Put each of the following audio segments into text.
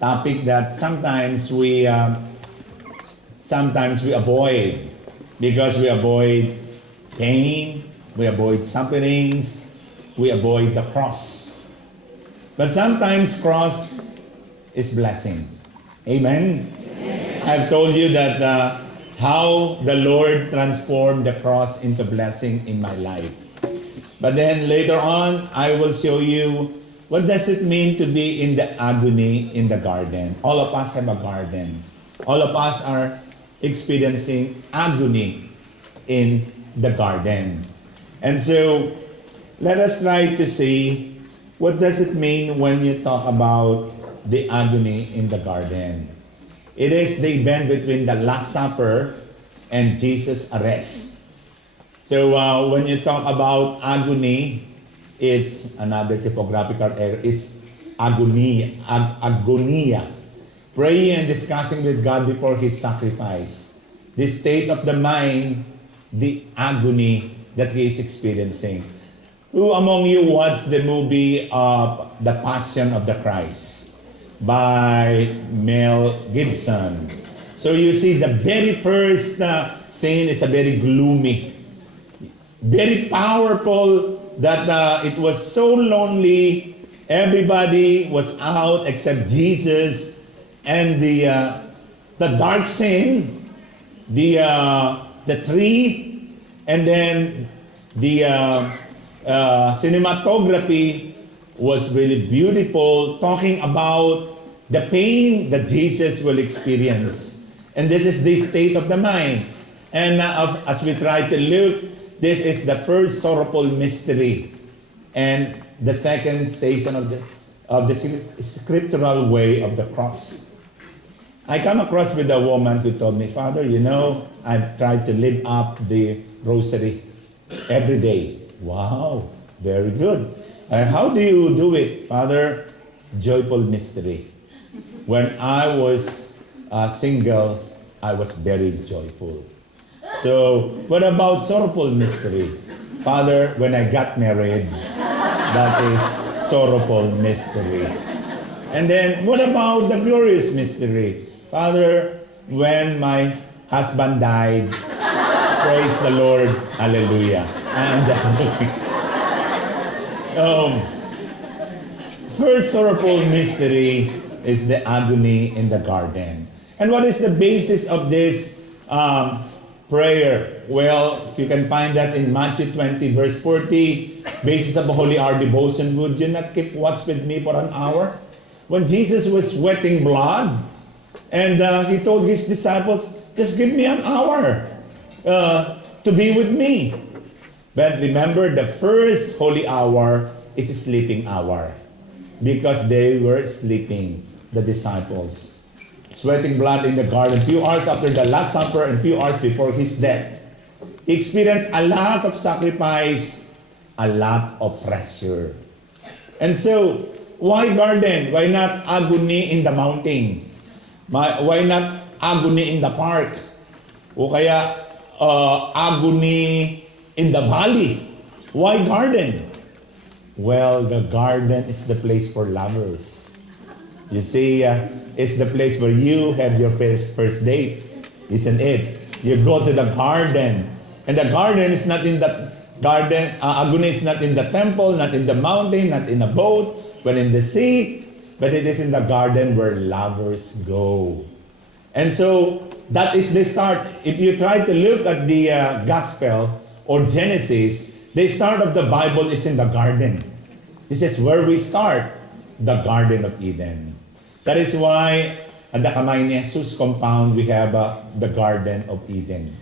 topic that sometimes we avoid because we avoid pain, we avoid sufferings, we avoid the cross. But sometimes cross is blessing. Amen? I've told you that how the Lord transformed the cross into blessing in my life. But then later on, I will show you what does it mean to be in the agony in the garden. All of us have a garden. All of us are experiencing agony in the garden. And so, let us try to see what does it mean when you talk about the agony in the garden. It is the event between the Last Supper and Jesus' arrest. So when you talk about agony, it's another typographical error. It's agonia. Praying and discussing with God before His sacrifice. The state of the mind, the agony that He is experiencing. Who among you watched the movie of The Passion of the Christ by Mel Gibson? So you see the very first scene is a very gloomy, very powerful, that it was so lonely. Everybody was out except Jesus, and the dark scene, the tree, and then the cinematography was really beautiful, talking about the pain that Jesus will experience. And this is the state of the mind. And as we try to look, this is the first sorrowful mystery and the second station of the scriptural way of the cross. I come across with a woman who told me, Father, you know, I've tried to live up the rosary every day. Wow, very good. How do you do it, Father? Joyful mystery. When I was single, I was very joyful. So, what about sorrowful mystery? Father, when I got married, that is sorrowful mystery. And then, what about the glorious mystery? Father, when my husband died, praise the Lord, hallelujah. And that's first sorrowful mystery is the agony in the garden. And what is the basis of this prayer? Well, you can find that in Matthew 20, verse 40, basis of a holy hour devotion. Would you not keep watch with me for an hour? When Jesus was sweating blood, and He told His disciples, just give me an hour to be with me. But remember, the first holy hour is a sleeping hour, because they were sleeping, the disciples. Sweating blood in the garden, few hours after the Last Supper and few hours before His death. He experienced a lot of sacrifice, a lot of pressure. And so, why garden? Why not agony in the mountain? Why not agony in the park? O kaya agony in the valley? Why garden? Well, the garden is the place for lovers. You see, it's the place where you have your first date, isn't it? You go to the garden, and the garden is not in the garden. Agony is not in the temple, not in the mountain, not in a boat, but in the sea. But it is in the garden where lovers go. And so that is the start. If you try to look at the gospel or Genesis, the start of the Bible is in the garden. This is where we start, the Garden of Eden. That is why at the Kamay ni Jesus compound, we have the Garden of Eden.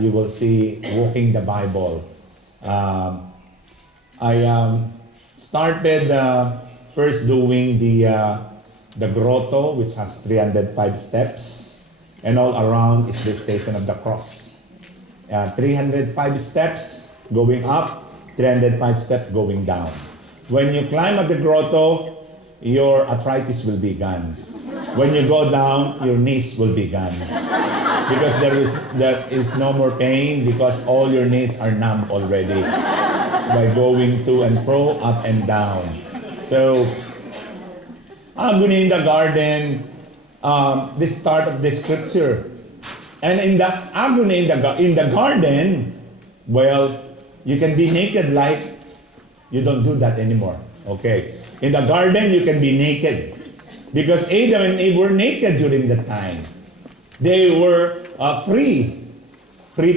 You will see walking the Bible. I started first doing the grotto, which has 305 steps, and all around is the station of the cross. 305 steps going up, 305 steps going down. When you climb at the grotto, your arthritis will be gone. When you go down, your knees will be gone. Because there is no more pain, because all your knees are numb already by going to and fro, up and down. So Agony in the garden, the start of the scripture. And in the agony in the garden, well, you can be naked like you don't do that anymore. Okay. In the garden, you can be naked. Because Adam and Eve were naked during that time. They were free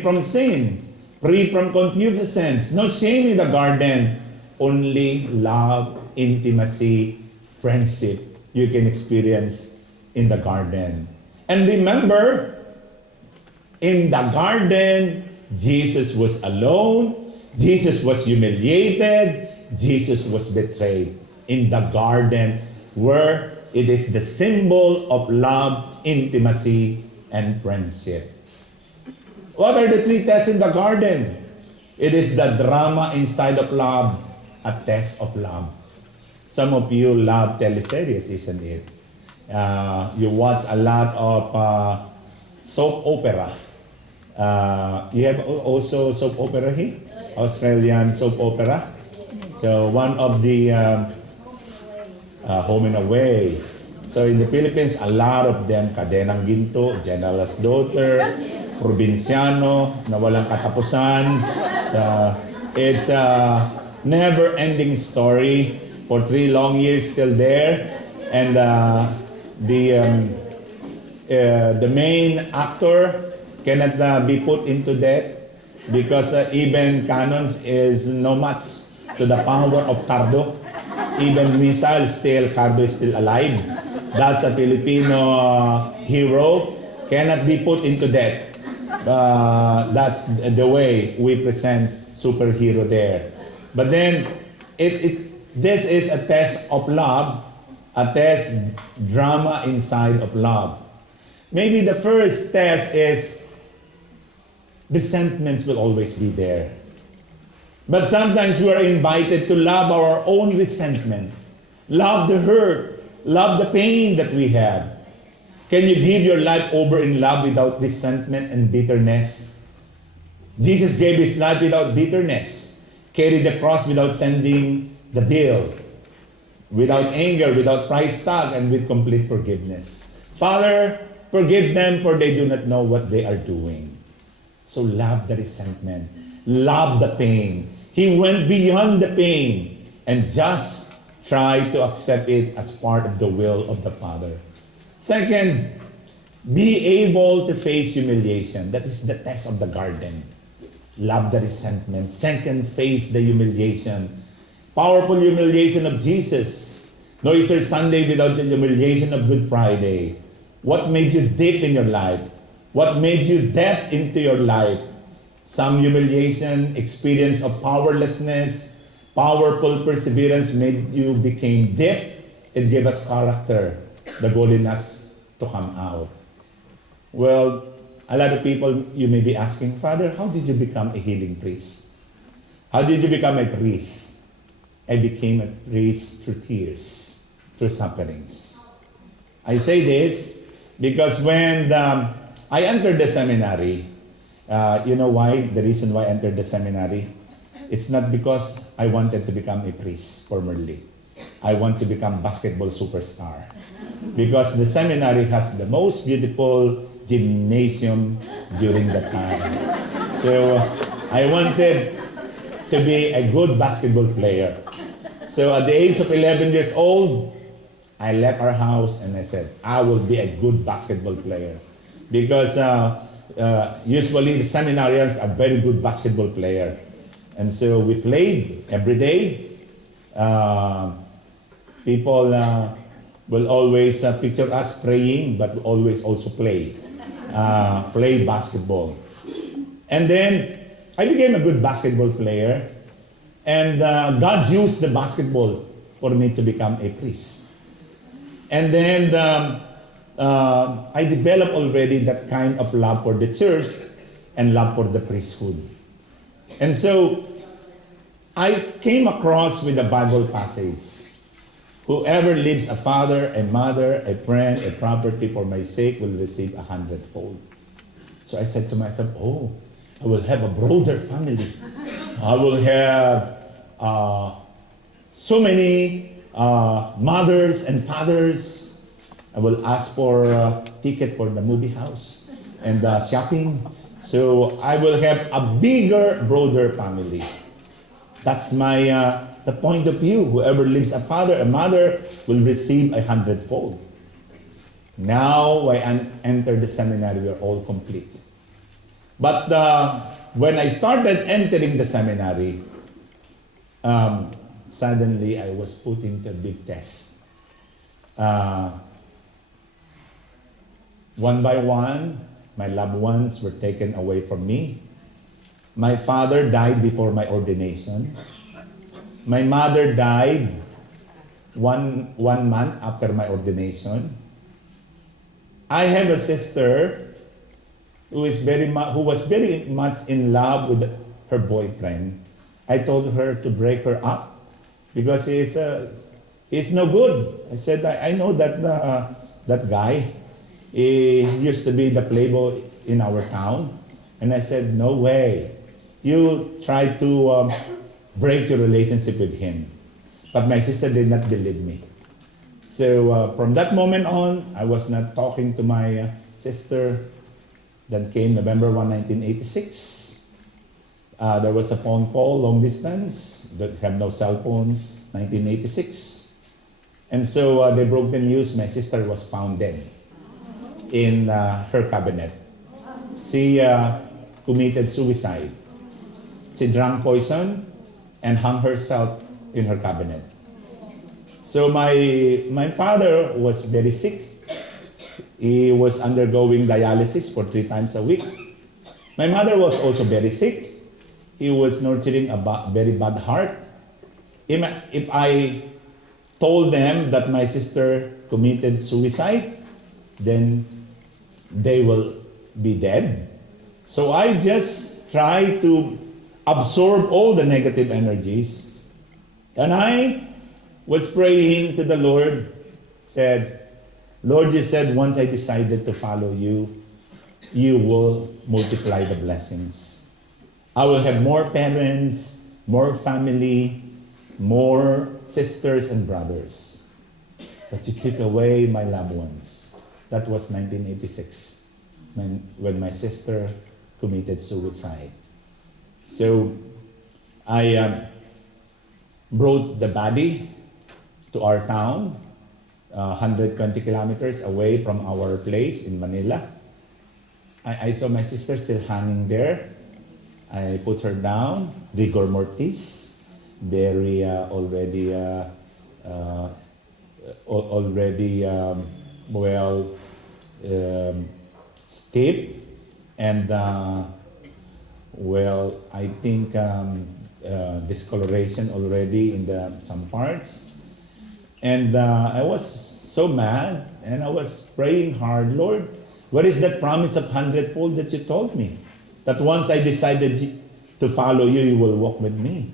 from sin, free from concupiscence. No shame in the garden, only love, intimacy, friendship you can experience in the garden. And remember, in the garden, Jesus was alone, Jesus was humiliated, Jesus was betrayed. In the garden, where it is the symbol of love, intimacy, and friendship. What are the three tests in the garden? It is the drama inside of love, a test of love. Some of you love teleseries, isn't it? You watch a lot of soap opera. You have also soap opera here? Australian soap opera. So one of the Home and Away. So in the Philippines, a lot of them, Kadenang Ginto, General's Daughter, Provinciano, na walang katapusan. It's a never-ending story for 3 long years still there. And the main actor cannot be put into death because even cannons is no match to the power of Cardo. Even missiles still, Cardo is still alive. That's a Filipino hero, cannot be put into death. That's the way we present superhero there. But then, this is a test of love, a test drama inside of love. Maybe the first test is resentments will always be there. But sometimes we are invited to love our own resentment, love the hurt, love the pain that we have. Can you give your life over in love without resentment and bitterness? Jesus gave his life without bitterness, carried the cross without sending the bill, without anger, without price tag, and with complete forgiveness. Father, forgive them for they do not know what they are doing. So love the resentment, love the pain. He went beyond the pain and just tried to accept it as part of the will of the Father. Second, be able to face humiliation. That is the test of the garden. Love the resentment. Second, face the humiliation. Powerful humiliation of Jesus. No Easter Sunday without the humiliation of Good Friday. What made you deep in your life? What made you depth into your life? Some humiliation, experience of powerlessness, powerful perseverance made you became deep. It gave us character. The goal in us to come out. Well, a lot of people, you may be asking, Father, how did you become a healing priest? How did you become a priest? I became a priest through tears, through sufferings. I say this because when I entered the seminary, you know why? The reason why I entered the seminary? It's not because I wanted to become a priest formerly. I want to become basketball superstar. Because the seminary has the most beautiful gymnasium during that time. So I wanted to be a good basketball player. So at the age of 11 years old, I left our house and I said, I will be a good basketball player. Because usually the seminarians are very good basketball player. And so we played every day. People will always picture us praying, but we always also play basketball. And then I became a good basketball player. And God used the basketball for me to become a priest. And then I developed already that kind of love for the church and love for the priesthood. And so I came across with a Bible passage. Whoever leaves a father, a mother, a friend, a property for my sake will receive 100-fold. So I said to myself, oh, I will have a broader family. I will have so many mothers and fathers. I will ask for a ticket for the movie house and shopping. So I will have a bigger, broader family. That's my the point of view. Whoever leaves a father, a mother, will receive 100-fold. Now I enter the seminary, we are all complete. But when I started entering the seminary, suddenly I was put into a big test. One by one, my loved ones were taken away from me. My father died before my ordination. My mother died one month after my ordination. I have a sister who was very much in love with her boyfriend. I told her to break her up because he's no good. I said, I know that guy. He used to be the playboy in our town. And I said, no way. You try to break your relationship with him. But my sister did not believe me. So from that moment on, I was not talking to my sister. Then came November 1, 1986. There was a phone call, long distance, that have no cell phone, 1986. And so they broke the news, my sister was found dead in her cabinet. She committed suicide. She drank poison and hung herself in her cabinet. So my father was very sick. He was undergoing dialysis for 3 times a week. My mother was also very sick. He was nurturing a very bad heart. If I told them that my sister committed suicide, then they will be dead. So I just try to absorb all the negative energies. And I was praying to the Lord, said, Lord, you said once I decided to follow you, you will multiply the blessings. I will have more parents, more family, more sisters and brothers. But you took away my loved ones. That was 1986, when my sister committed suicide. So I brought the body to our town, 120 kilometers away from our place in Manila. I saw my sister still hanging there. I put her down, rigor mortis, very already stiff, and I think discoloration already in some parts. And I was so mad, and I was praying hard, Lord, what is that promise of 100-fold that you told me? That once I decided to follow you, you will walk with me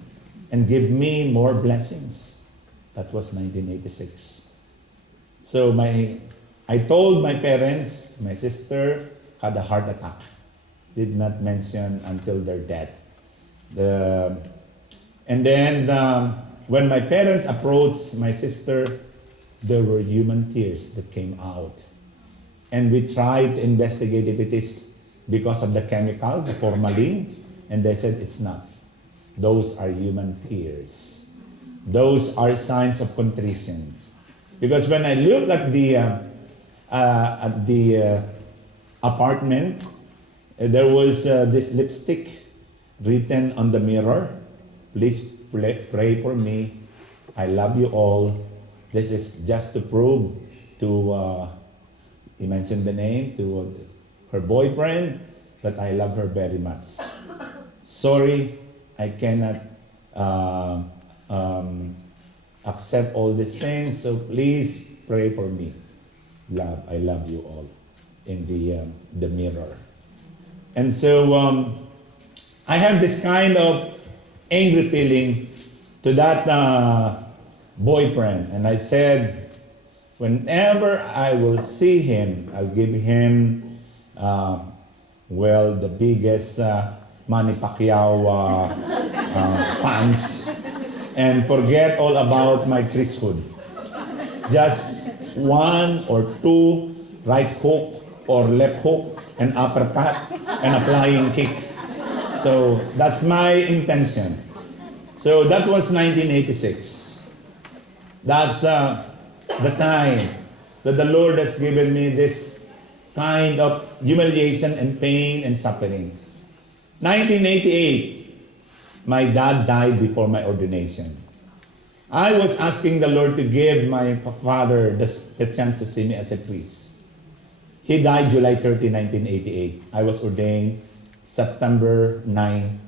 and give me more blessings. That was 1986. So I told my parents, my sister had a heart attack. Did not mention until their death. And then when my parents approached my sister, there were human tears that came out. And we tried to investigate if it is because of the chemical, the formalin, and they said it's not. Those are human tears. Those are signs of contritions. Because when I look at the apartment, there was this lipstick written on the mirror. Please pray for me. I love you all. This is just to prove to, he mentioned the name, to her boyfriend, that I love her very much. Sorry, I cannot accept all these things, so please pray for me. I love you all, in the mirror. And so I have this kind of angry feeling to that boyfriend. And I said, whenever I will see him, I'll give him, the biggest Manny Pacquiao pants. and forget all about my priesthood. Just one or two right hook or left hook and uppercut and a flying kick. So that's my intention. So that was 1986. That's the time that the Lord has given me this kind of humiliation and pain and suffering. 1988, my dad died before my ordination. I was asking the Lord to give my father the chance to see me as a priest. He died July 30, 1988. I was ordained September 9,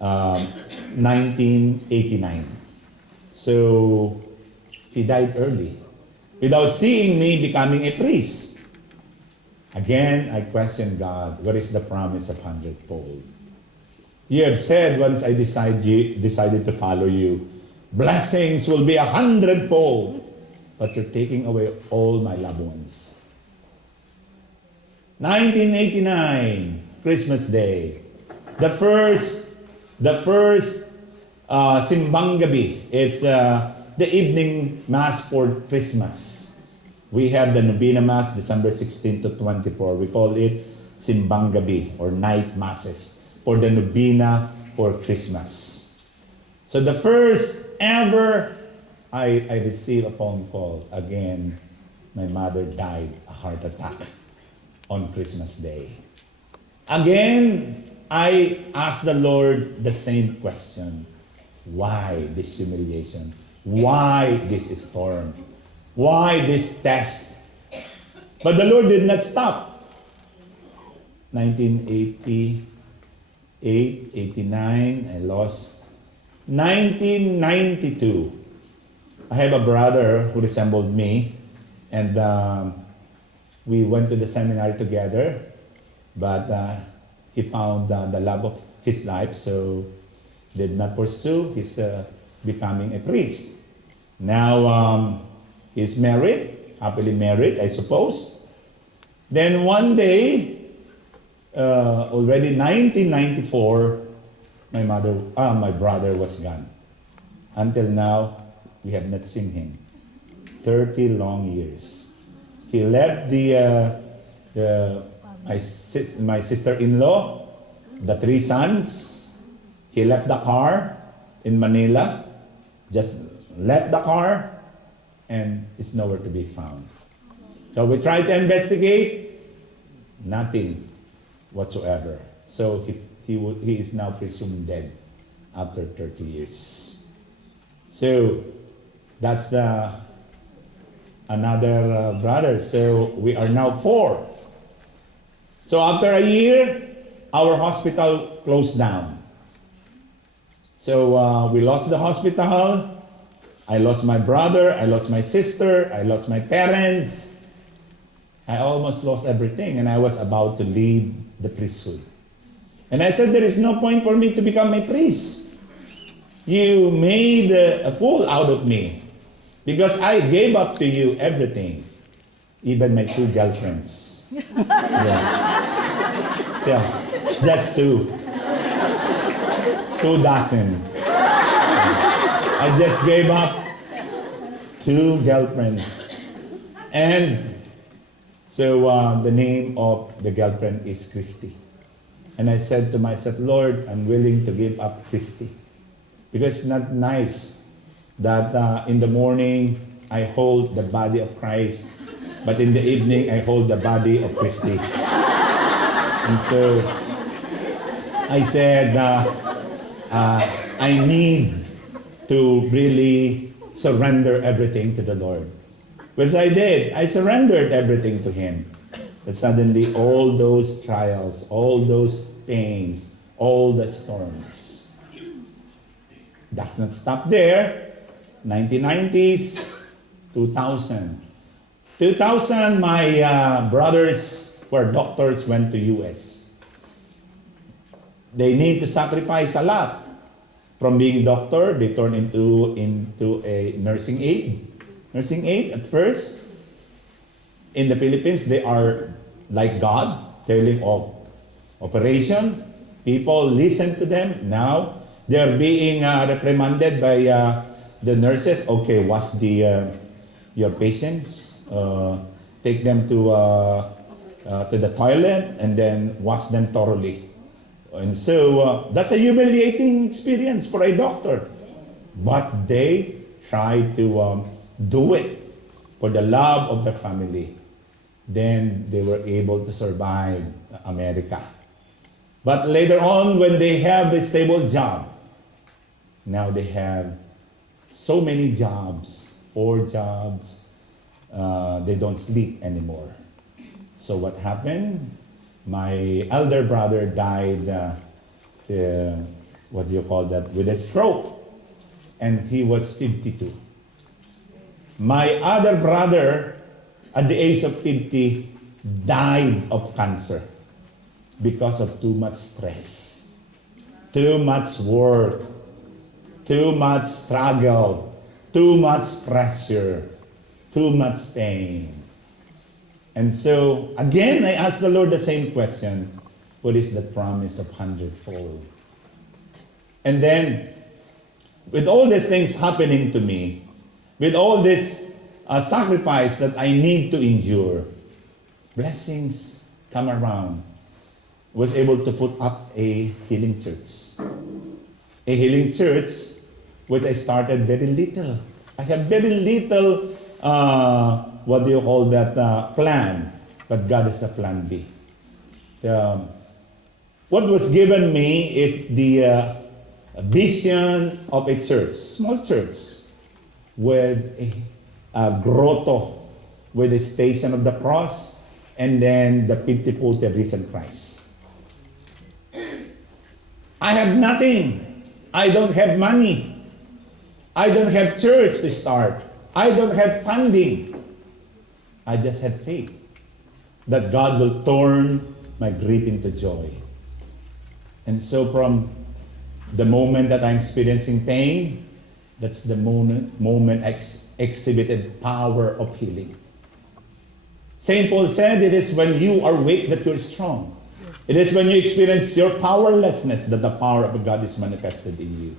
1989. So, he died early, without seeing me becoming a priest. Again, I questioned God, what is the promise of hundredfold? You have said, once I decided to follow you, blessings will be 100-fold, but you're taking away all my loved ones. 1989, Christmas Day. The first Simbang Gabi. It's the evening mass for Christmas. We have the Novena Mass, December 16 to 24. We call it Simbang Gabi, or night masses, for the Novena for Christmas. So the first ever, I received a phone call. Again, my mother died a heart attack on Christmas Day. Again, I asked the Lord the same question. Why this humiliation? Why this storm? Why this test? But the Lord did not stop. 1988, 89, I lost. 1992, I have a brother who resembled me, and we went to the seminary together, but he found the love of his life, so did not pursue his becoming a priest. Now he's married, happily married, I suppose. Then one day, already 1994, my brother was gone. Until now, we have not seen him. 30 long years. He left my sister-in-law, the 3 sons. He left the car in Manila, just left the car, and it's nowhere to be found. So we tried to investigate, nothing whatsoever. So he is now presumed dead after 30 years. So that's another brother. So we are now 4. So after a year, our hospital closed down. So we lost the hospital. I lost my brother. I lost my sister. I lost my parents. I almost lost everything, and I was about to leave the priesthood. And I said, there is no point for me to become a priest. You made a fool out of me because I gave up to you everything, even my 2 girlfriends. Yes. Yeah, just 2. 2 dozens. I just gave up 2 girlfriends. And so the name of the girlfriend is Christy. And I said to myself, Lord, I'm willing to give up Christy. Because it's not nice that in the morning I hold the body of Christ, but in the evening I hold the body of Christy. And so I said, I need to really surrender everything to the Lord. Which I did. I surrendered everything to Him. But suddenly all those trials, all those pains, all the storms does not stop there. 1990s, 2000. 2000, my brothers who are doctors went to US. They need to sacrifice a lot. From being doctor, they turn into a nursing aide. Nursing aide at first. In the Philippines, they are like God, telling of operation. People listen to them. Now, They're being reprimanded by the nurses. Okay, wash your patients. Take them to the toilet and then wash them thoroughly. And so that's a humiliating experience for a doctor. But they try to do it for the love of their family. Then they were able to survive America. But later on, when they have a stable job, now they have so many jobs, 4 jobs, they don't sleep anymore. So what happened? My elder brother died, what do you call that, with a stroke. And he was 52. My other brother, at the age of 50, died of cancer because of too much stress, too much work, too much struggle, too much pressure, too much pain. And so, again, I asked the Lord the same question. What is the promise of 100-fold? And then, with all these things happening to me, with all this sacrifice that I need to endure, blessings come around. I was able to put up a healing church. A healing church, which I started very little. I have very little, what do you call that, plan. But God has a plan B. What was given me is the vision of a church, small church, with a grotto, with the station of the cross, and then the 50-footed risen Christ. I have nothing. I don't have money. I don't have church to start. I don't have funding. I just have faith that God will turn my grief into joy. And so from the moment that I'm experiencing pain, that's the moment I exhibited power of healing. St. Paul said, it is when you are weak that you're strong. It is when you experience your powerlessness that the power of God is manifested in you.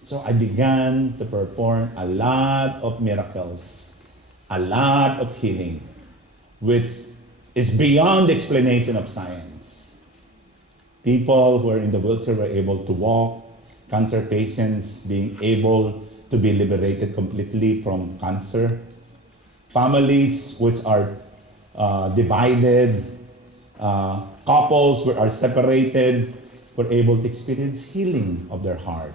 So I began to perform a lot of miracles, a lot of healing, which is beyond the explanation of science. People who are in the wheelchair were able to walk, cancer patients being able to be liberated completely from cancer, families which are divided, couples who are separated, were able to experience healing of their heart.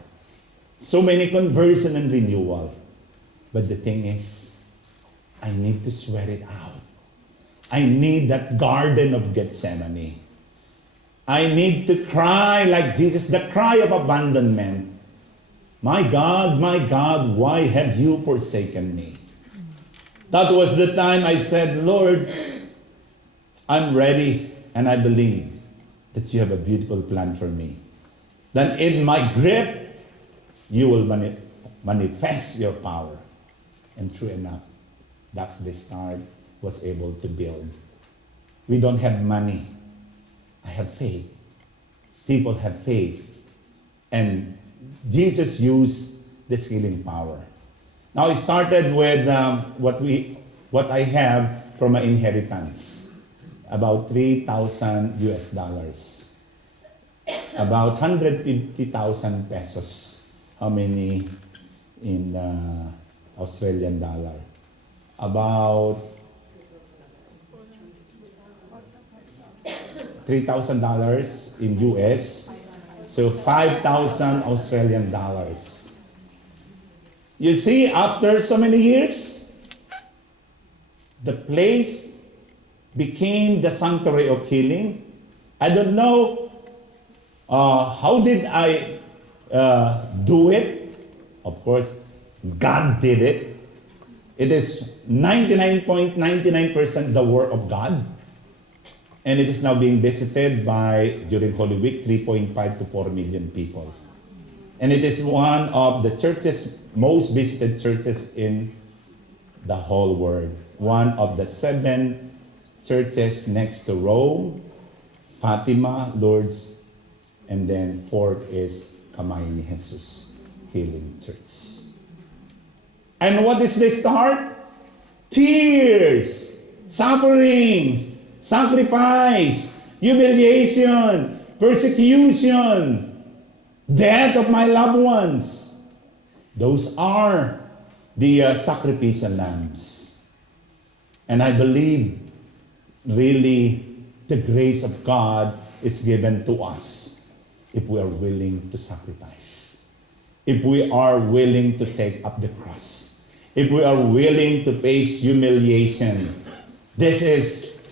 So many conversion and renewal. But the thing is, I need to sweat it out. I need that garden of Gethsemane. I need to cry like Jesus, the cry of abandonment. My God, why have you forsaken me? That was the time I said, Lord, I'm ready and I believe that you have a beautiful plan for me. Then in my grip, you will manifest your power. And true enough, that's the start was able to build. We don't have money. I have faith. People have faith. And Jesus used this healing power. Now it started with what I have from my inheritance. About $3,000 US. About 150,000 pesos. How many in Australian dollar? About $3,000 in US, so 5,000 Australian dollars. You see, after so many years, the place became the sanctuary of healing. I don't know how did I do it. Of course, God did it. It is 99.99% the work of God. And it is now being visited by, during Holy Week, 3.5 to 4 million people. And it is one of the churches, most visited churches in the whole world. One of the 7 churches next to Rome, Fatima, Lourdes, and then 4th is kamay ni Jesus Healing Church. And what is the start? Tears, sufferings, sacrifice, humiliation, persecution, death of my loved ones. Those are the sacrificial lambs. And I believe really the grace of God is given to us if we are willing to sacrifice. If we are willing to take up the cross. If we are willing to face humiliation. It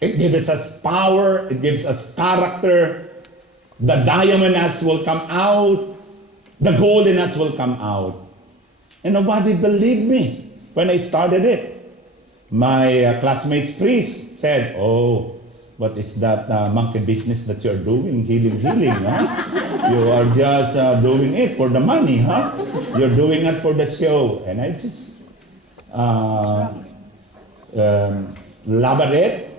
gives us power, it gives us character. The diamond in us will come out. The gold in us will come out. And nobody believed me when I started it. My classmates priest said, "Oh, what is that monkey business that you're doing? Healing, huh? You are just doing it for the money, huh? You're doing it for the show." And I just laugh at it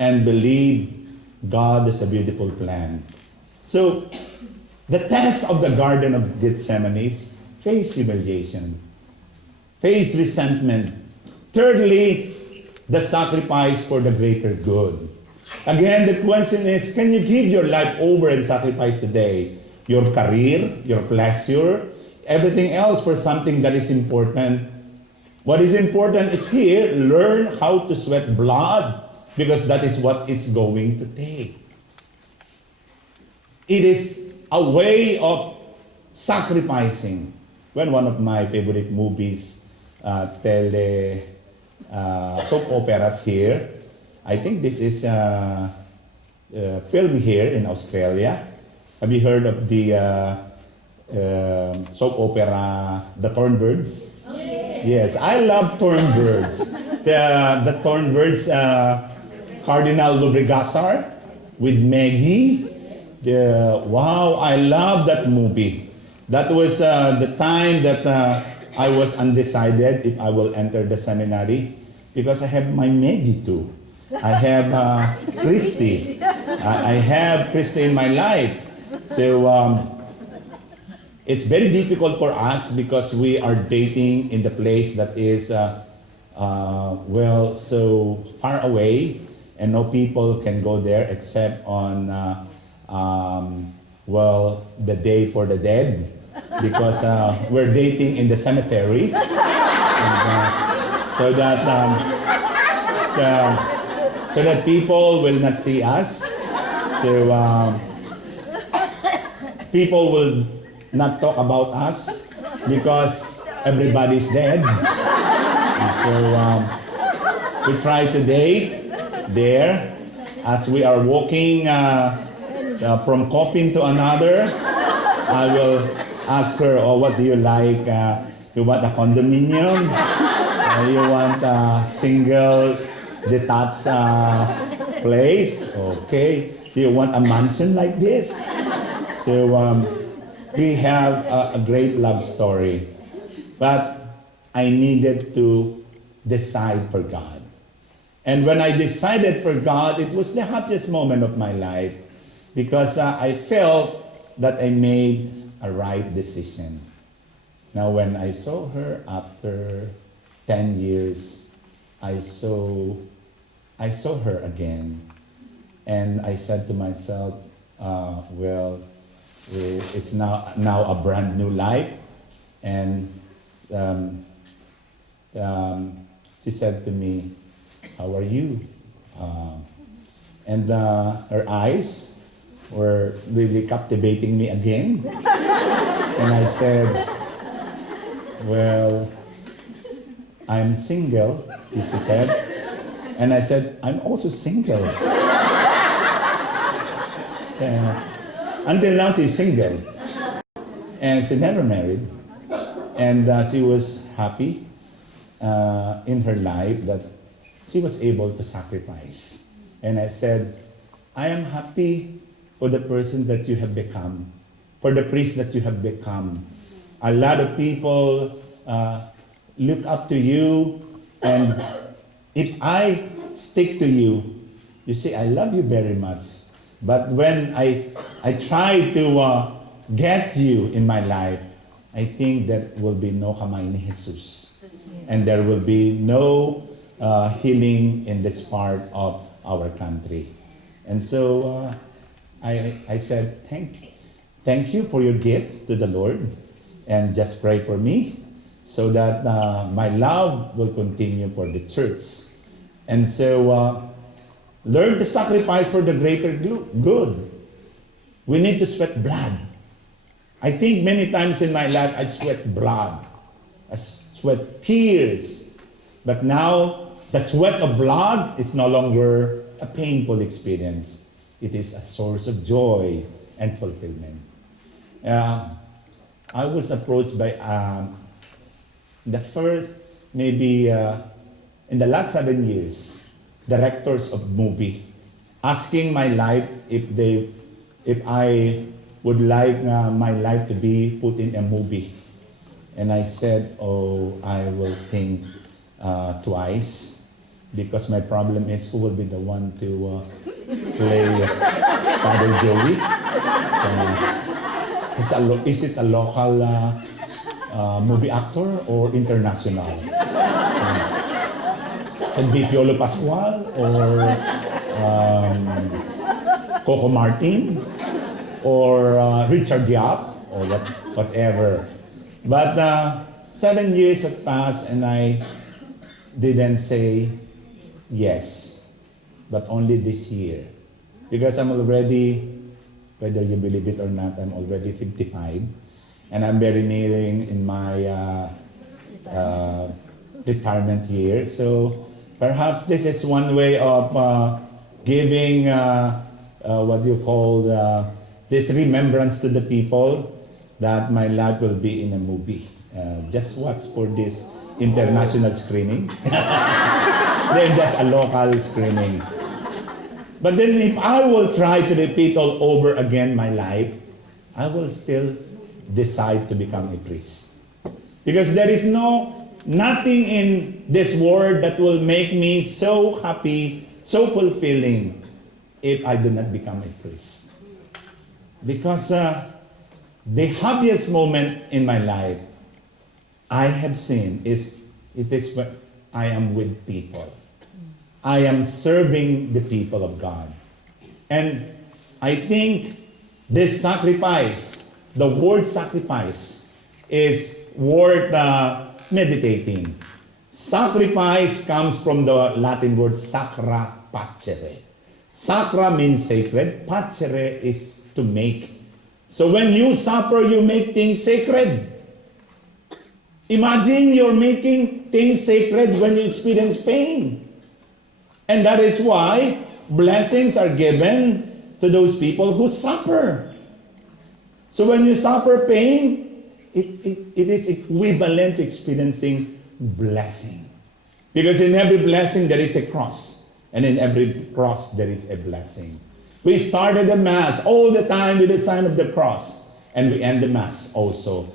and believe God is a beautiful plan. So, the test of the Garden of Gethsemane is face humiliation, face resentment. Thirdly, the sacrifice for the greater good. Again, the question is, can you give your life over and sacrifice today? Your career, your pleasure, everything else for something that is important. What is important is here, learn how to sweat blood because that is what is going to take. It is a way of sacrificing. When one of my favorite movies, soap operas here, I think this is filmed here in Australia. Have you heard of the soap opera, The Thornbirds? Yes, I love Thornbirds. The Thornbirds, Cardinal Lubrigasar with Maggie. Wow, I love that movie. That was the time that I was undecided if I will enter the seminary because I have my Maggie too. I have Christy. I have Christy in my life. So it's very difficult for us because we are dating in the place that is so far away and no people can go there except on the day for the dead because we're dating in the cemetery and, so that people will not see us. So people will not talk about us because everybody's dead. And so we try to date there as we are walking from coffin to another. I will ask her, "Oh, what do you like? You want a condominium? You want a single detached place? Okay. Do you want a mansion like this?" So we have a great love story. But I needed to decide for God. And when I decided for God, it was the happiest moment of my life because I felt that I made a right decision. Now, when I saw her after 10 years, I saw her again. And I said to myself, it's now a brand new life. And she said to me, "How are you?" And her eyes were really captivating me again. And I said, "Well, I'm single," she said. And I said, "I'm also single." Until now, she's single. And she never married. And she was happy in her life that she was able to sacrifice. And I said, "I am happy for the person that you have become, for the priest that you have become. A lot of people look up to you, and if I stick to you, you see, I love you very much. But when I try to get you in my life, I think that will be no kamay ni Jesus. And there will be no healing in this part of our country. And so I said, thank you for your gift to the Lord. And just pray for me so that my love will continue for the church. And so learn to sacrifice for the greater good. We need to sweat blood. I think many times in my life I sweat blood. I sweat tears. But now, the sweat of blood is no longer a painful experience. It is a source of joy and fulfillment. I was approached by the first, maybe in the last 7 years, directors of movie, asking my life if I would like my life to be put in a movie. And I said, oh, I will think twice, because my problem is who will be the one to play Father Joey. So, is it a local movie actor or international? So, can be Piolo Pascual or Coco Martin or Richard Yap or whatever. But 7 years have passed and I didn't say yes, but only this year. Because I'm already, whether you believe it or not, I'm already 55 and I'm very nearing in my retirement year. So perhaps this is one way of giving what you call this remembrance to the people that my life will be in a movie. Just watch for this international screening. Then just a local screening. But then if I will try to repeat all over again my life, I will still decide to become a priest. Because there is nothing in this world that will make me so happy, so fulfilling if I do not become a priest. Because the happiest moment in my life I have seen is when I am with people. I am serving the people of God. And I think this sacrifice, the word sacrifice, is worth meditating. Sacrifice comes from the Latin word sacra pacere. Sacra means sacred, pacere is to make. So when you suffer, you make things sacred. Imagine you're making things sacred when you experience pain. And that is why blessings are given to those people who suffer. So when you suffer pain, it is equivalent to experiencing blessing. Because in every blessing there is a cross. And in every cross there is a blessing. We started the Mass all the time with the sign of the cross. And we end the Mass also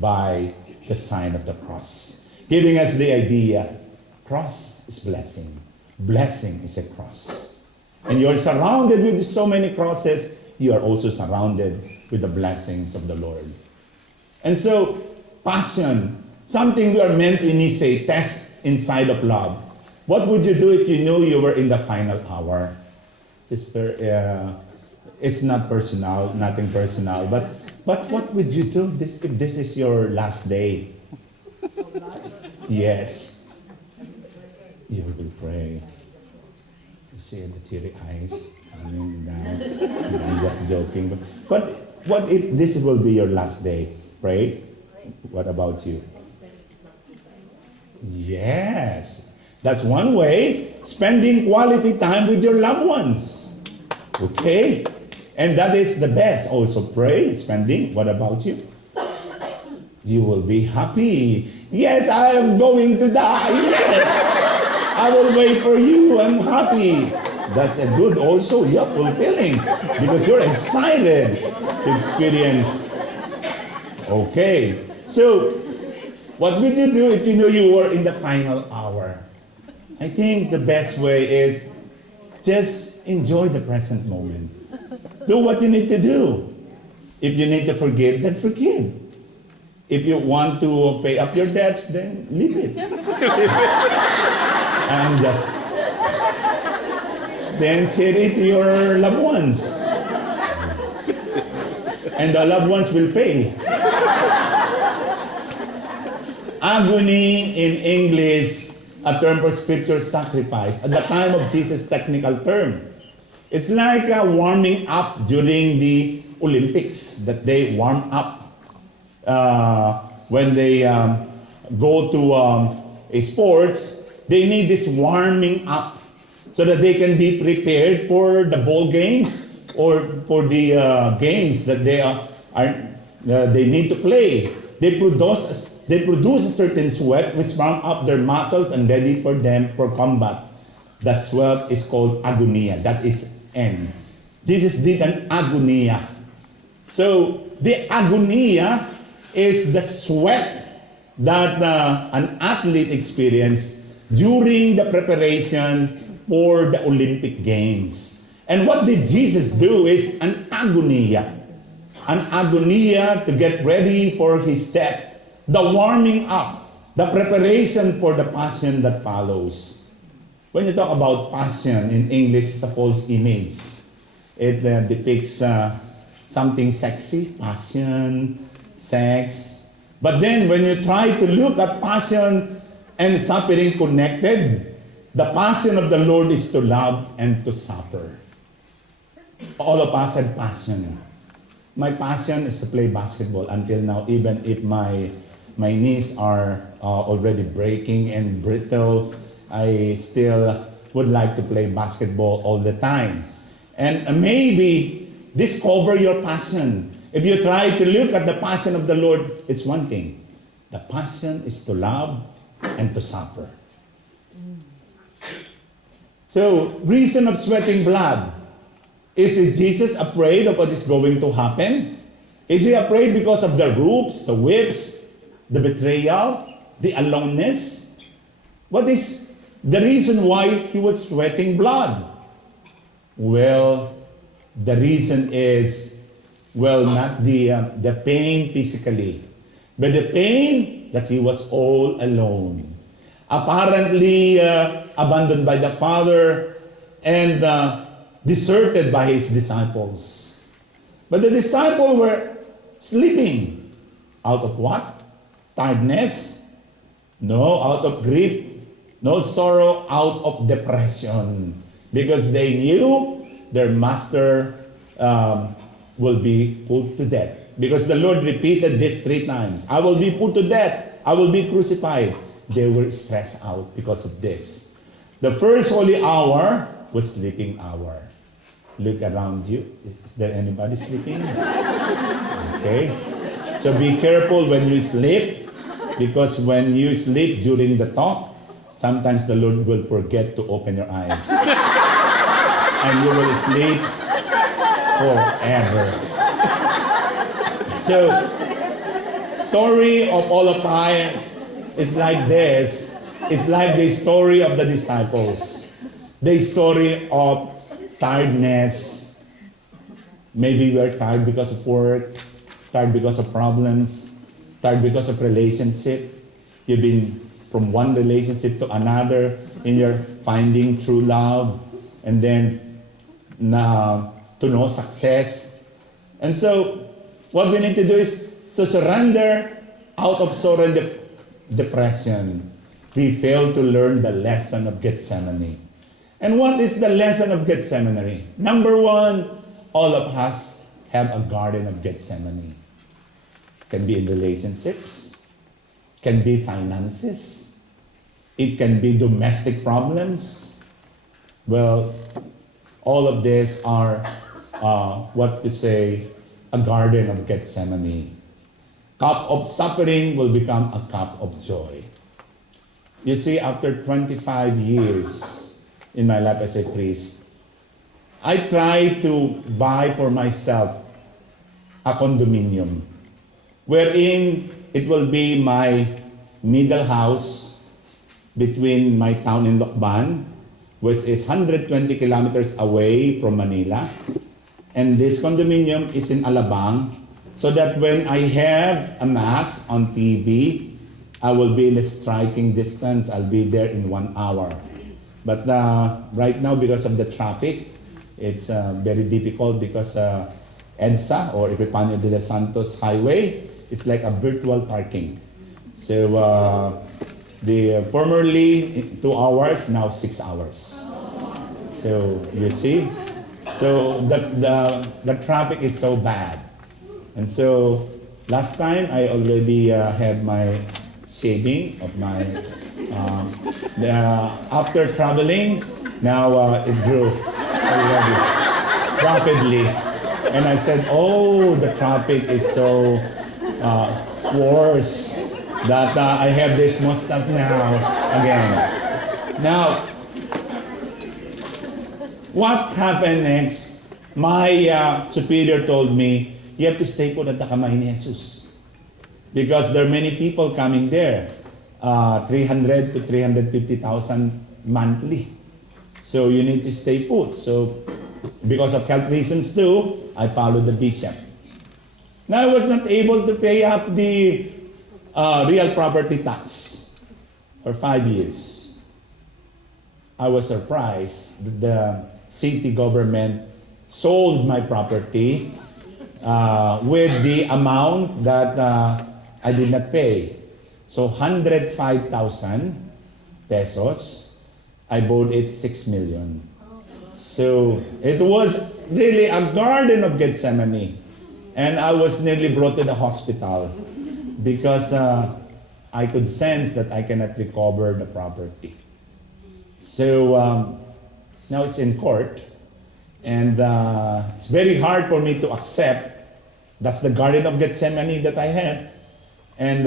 by the sign of the cross. Giving us the idea, cross is blessing. Blessing is a cross. And you're surrounded with so many crosses, you are also surrounded with the blessings of the Lord. And so, passion, something we are meant to initiate, test inside of love. What would you do if you knew you were in the final hour? Sister, it's not personal, nothing personal, but what would you do if this is your last day? Yes. You will pray. You see the teary eyes coming down. I'm just joking. But what if this will be your last day? Pray. What about you? Yes. That's one way. Spending quality time with your loved ones. Okay? And that is the best. Also pray, spending. What about you? You will be happy. Yes, I am going to die. Yes. I will wait for you. I'm happy. That's a good also, yeah, fulfilling. Because you're excited to experience. Okay. So, what would you do if you knew you were in the final hour? I think the best way is just enjoy the present moment. Do what you need to do. If you need to forgive, then forgive. If you want to pay up your debts, then leave it. I'm just... Then share it to your loved ones. And the loved ones will pay. Agony in English, a term for spiritual sacrifice. At the time of Jesus' technical term, it's like warming up during the Olympics, that they warm up when they go to a sports. They need this warming up so that they can be prepared for the ball games or for the games that they need to play. They produce a certain sweat which warm up their muscles and ready for them for combat. The sweat is called agonia. That is N. Jesus did an agonia. So the agonia is the sweat that an athlete experienced during the preparation for the Olympic Games. And what did Jesus do is an agonia. An agonia to get ready for his death. The warming up, the preparation for the passion that follows. When you talk about passion in English, it's a false image. It depicts something sexy, passion, sex. But then when you try to look at passion and suffering connected, the passion of the Lord is to love and to suffer. All of us have passion. My passion is to play basketball until now, even if my knees are already breaking and brittle, I still would like to play basketball all the time. And maybe discover your passion. If you try to look at the passion of the Lord, it's one thing. The passion is to love and to suffer. So, reason of sweating blood. Is Jesus afraid of what is going to happen? Is he afraid because of the ropes, the whips, the betrayal, the aloneness? What is the reason why he was sweating blood? Well, the reason is, not the pain physically, but the pain that he was all alone. Apparently abandoned by the Father and deserted by his disciples. But the disciples were sleeping. Out of what? Tiredness? No, out of grief. No, sorrow, out of depression. Because they knew their master will be put to death. Because the Lord repeated this 3 times. I will be put to death. I will be crucified. They were stressed out because of this. The first holy hour was sleeping hour. Look around you. Is there anybody sleeping? Okay. So be careful when you sleep, because when you sleep during the talk, sometimes the Lord will forget to open your eyes. And you will sleep forever. So, story of all of us is like this. It's like the story of the disciples. The story of tiredness. Maybe we are tired because of work, tired because of problems, tired because of relationship. You've been from one relationship to another in your finding true love, and then to no success. And so, what we need to do is to surrender out of sorrow and depression. We fail to learn the lesson of Gethsemane. And what is the lesson of Gethsemane? Number 1, all of us have a garden of Gethsemane. Can be in relationships, can be finances, it can be domestic problems. Well, all of these are a garden of Gethsemane. Cup of suffering will become a cup of joy. You see, after 25 years in my life as a priest, I try to buy for myself a condominium wherein it will be my middle house between my town in Lokban, which is 120 kilometers away from Manila. And this condominium is in Alabang, so that when I have a mass on TV, I will be in a striking distance. I'll be there in 1 hour. But right now, because of the traffic, it's very difficult because EDSA or Epifanio de los Santos Highway is like a virtual parking. So the formerly 2 hours, now 6 hours. So you see, so the traffic is so bad. And so last time I already had my saving of my, after traveling, now it grew already rapidly. And I said, oh, the traffic is so worse that I have this mustache now again. Now, what happened next? My superior told me, you have to stay put at the kamay ni Jesus. Because there are many people coming there, 300 to 350,000 monthly. So you need to stay put. So because of health reasons too, I followed the bishop. Now I was not able to pay up the real property tax for 5 years. I was surprised that the city government sold my property with the amount that I did not pay. So 105,000 pesos, I bought it 6 million. So it was really a garden of Gethsemane. And I was nearly brought to the hospital because I could sense that I cannot recover the property. So now it's in court. And it's very hard for me to accept. That's the Garden of Gethsemane that I have. And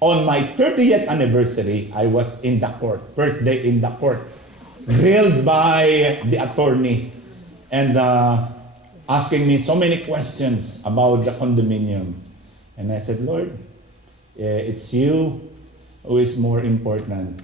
on my 30th anniversary, I was in the court, first day in the court, grilled by the attorney and asking me so many questions about the condominium. And I said, Lord, it's you who is more important.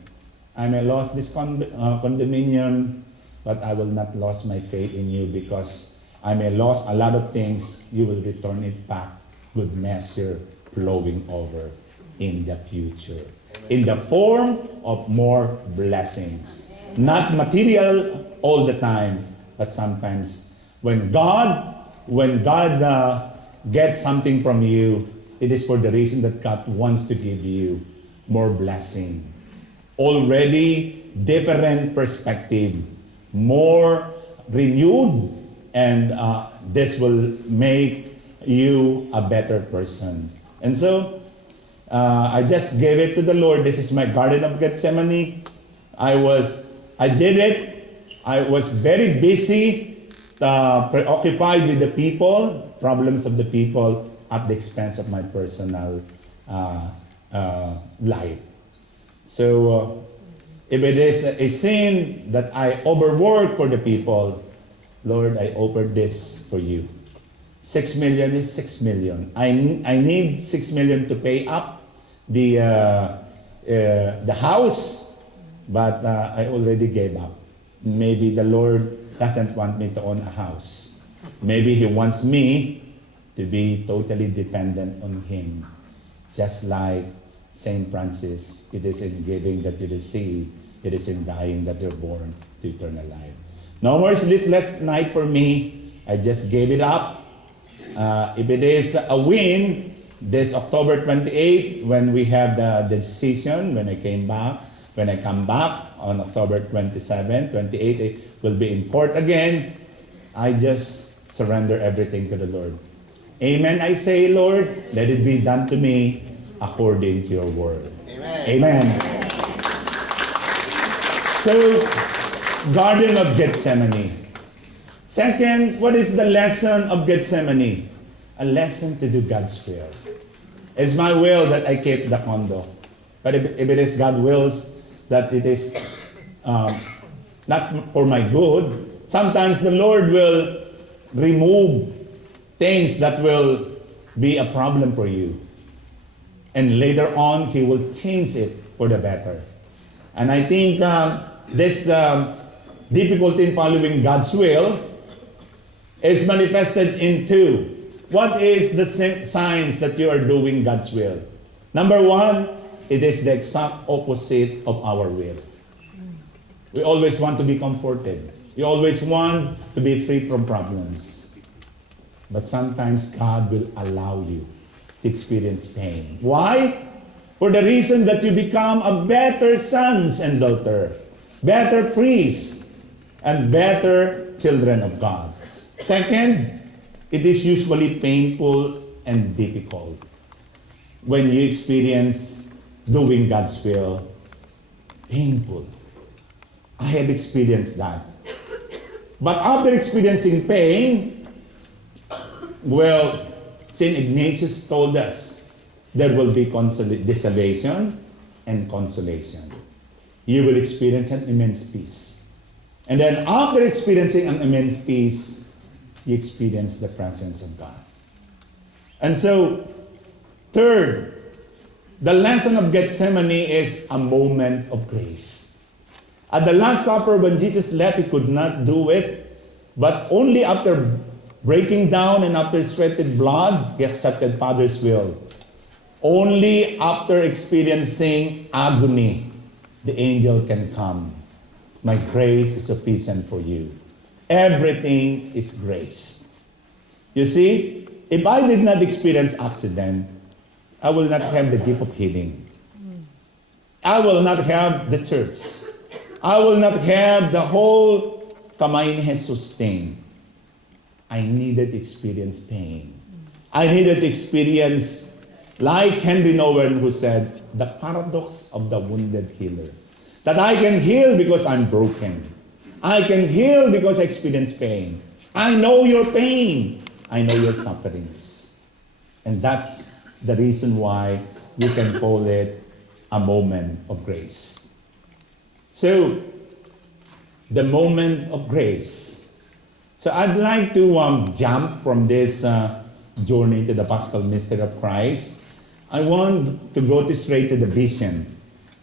I may lose this condominium, but I will not lose my faith in you because I may lose a lot of things. You will return it back, good measure, flowing over in the future. In the form of more blessings. Not material all the time, but sometimes when God gets something from you, it is for the reason that God wants to give you more blessing. Already different perspective, more renewed, and this will make you a better person. And so, I just gave it to the Lord. This is my Garden of Gethsemane. I did it. I was very busy, preoccupied with the people, problems of the people, at the expense of my personal life. So, if it is a sin that I overwork for the people, Lord, I offer this for you. 6 million is 6 million. I need 6 million to pay up the house, but I already gave up. Maybe the Lord doesn't want me to own a house. Maybe He wants me to be totally dependent on Him. Just like Saint Francis, it is in giving that you receive, it is in dying that you're born to eternal life. No more sleepless night for me. I just gave it up. If it is a win, this October 28, when we have the decision, when I come back on October 27, 28, it will be in court again. I just surrender everything to the Lord. Amen, I say, Lord, let it be done to me according to your word. Amen. Amen. So, Garden of Gethsemane. Second, what is the lesson of Gethsemane? A lesson to do God's will. It's my will that I keep the condo. But if it is God's wills that it is not for my good, sometimes the Lord will remove things that will be a problem for you. And later on, He will change it for the better. And I think this difficulty in following God's will is manifested into What is the signs that you are doing God's will? Number one, it is the exact opposite of our will. We always want to be comforted. We always want to be free from problems. But sometimes God will allow you to experience pain. Why? For the reason that you become a better sons and daughter, better priests, and better children of God. Second, it is usually painful and difficult when you experience doing God's will. Painful. I have experienced that. But after experiencing pain, well, St. Ignatius told us there will be desolation and consolation. You will experience an immense peace. And then after experiencing an immense peace, you experience the presence of God. And so, third, the lesson of Gethsemane is a moment of grace. At the Last Supper, when Jesus left, he could not do it, but only after breaking down and after sweated blood, he accepted Father's will. Only after experiencing agony, the angel can come. My grace is sufficient for you. Everything is grace. You see, if I did not experience accident, I will not have the gift of healing. I will not have the church. I will not have the whole Kamay ni Jesus thing. I needed to experience pain. I needed to experience, like Henry Nouwen who said, the paradox of the wounded healer. That I can heal because I'm broken. I can heal because I experience pain. I know your pain. I know your sufferings. And that's the reason why we can call it a moment of grace. So, the moment of grace. So I'd like to jump from this journey to the Paschal Mystery of Christ. I want to go straight to the vision,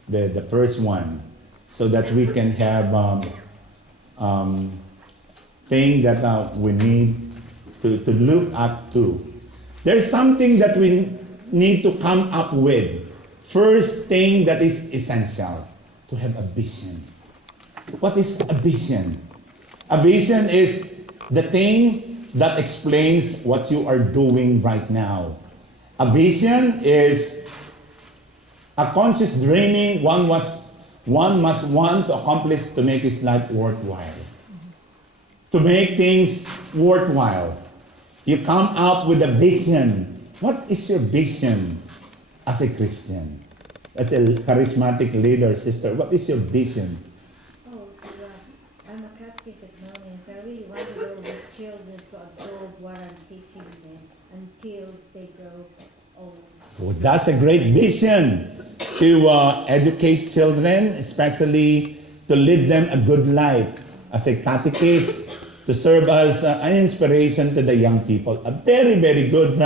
the first one, so that we can have thing that we need to look up to. There's something that we need to come up with. First thing that is essential, to have a vision. What is a vision? A vision is the thing that explains what you are doing right now. A vision is a conscious dreaming one must want to accomplish to make his life worthwhile. To make things worthwhile. You come up with a vision. What is your vision as a Christian? As a charismatic leader, sister, what is your vision? I'm a catechist at Mountain, so I really want to go with children to absorb what I'm teaching them until they grow old. Oh, that's a great vision, to educate children, especially to lead them a good life. As a catechist, to serve as an inspiration to the young people. A very, very good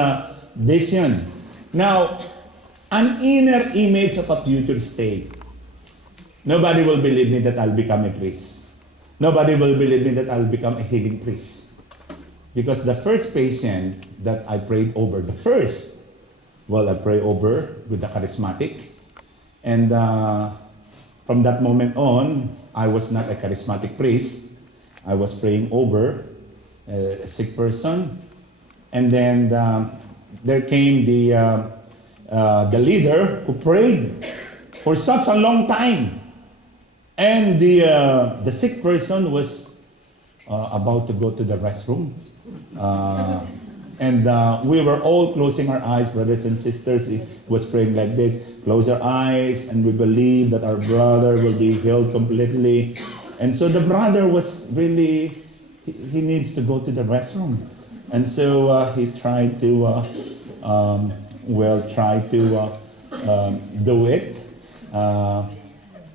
vision. Now, an inner image of a future state. Nobody will believe me that I'll become a priest. Nobody will believe me that I'll become a healing priest. Because the first patient that I prayed over, I prayed over with the charismatic. And from that moment on, I was not a charismatic priest. I was praying over a sick person. And then there came the leader who prayed for such a long time. And the sick person was about to go to the restroom. And we were all closing our eyes, brothers and sisters. He was praying like this. Close our eyes, and we believe that our brother will be healed completely. And so the brother was really, he needs to go to the restroom. And so he tried to, do it.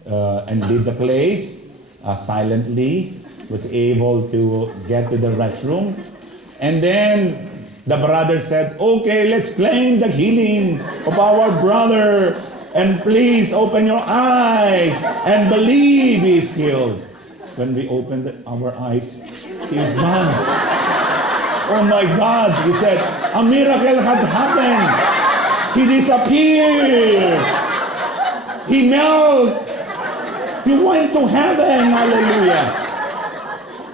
And leave the place silently, was able to get to the restroom. And then the brother said, okay, let's claim the healing of our brother. And please open your eyes and believe he is healed. When we opened our eyes, he is gone. Oh my God, he said, a miracle had happened. He disappeared. He melted. He went to heaven. Hallelujah.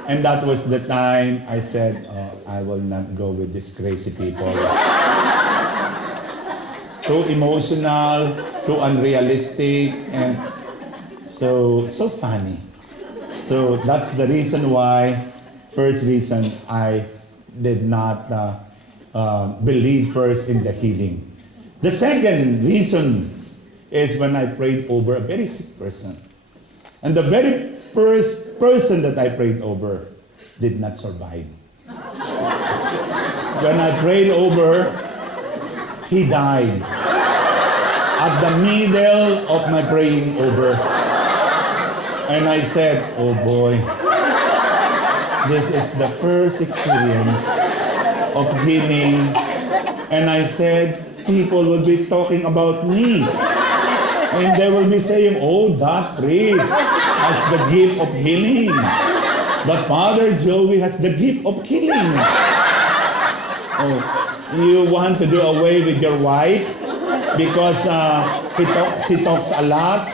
And that was the time I said, oh, I will not go with these crazy people. Too emotional, too unrealistic, and so funny. So that's the reason why, first reason, I did not believe first in the healing. The second reason is when I prayed over a very sick person. And the very first person that I prayed over did not survive. When I prayed over, he died. At the middle of my praying over. And I said, oh boy, this is the first experience of healing. And I said, people will be talking about me. And they will be saying, oh, that priest has the gift of healing. But Father Joey has the gift of killing. Oh, you want to do away with your wife because she talks a lot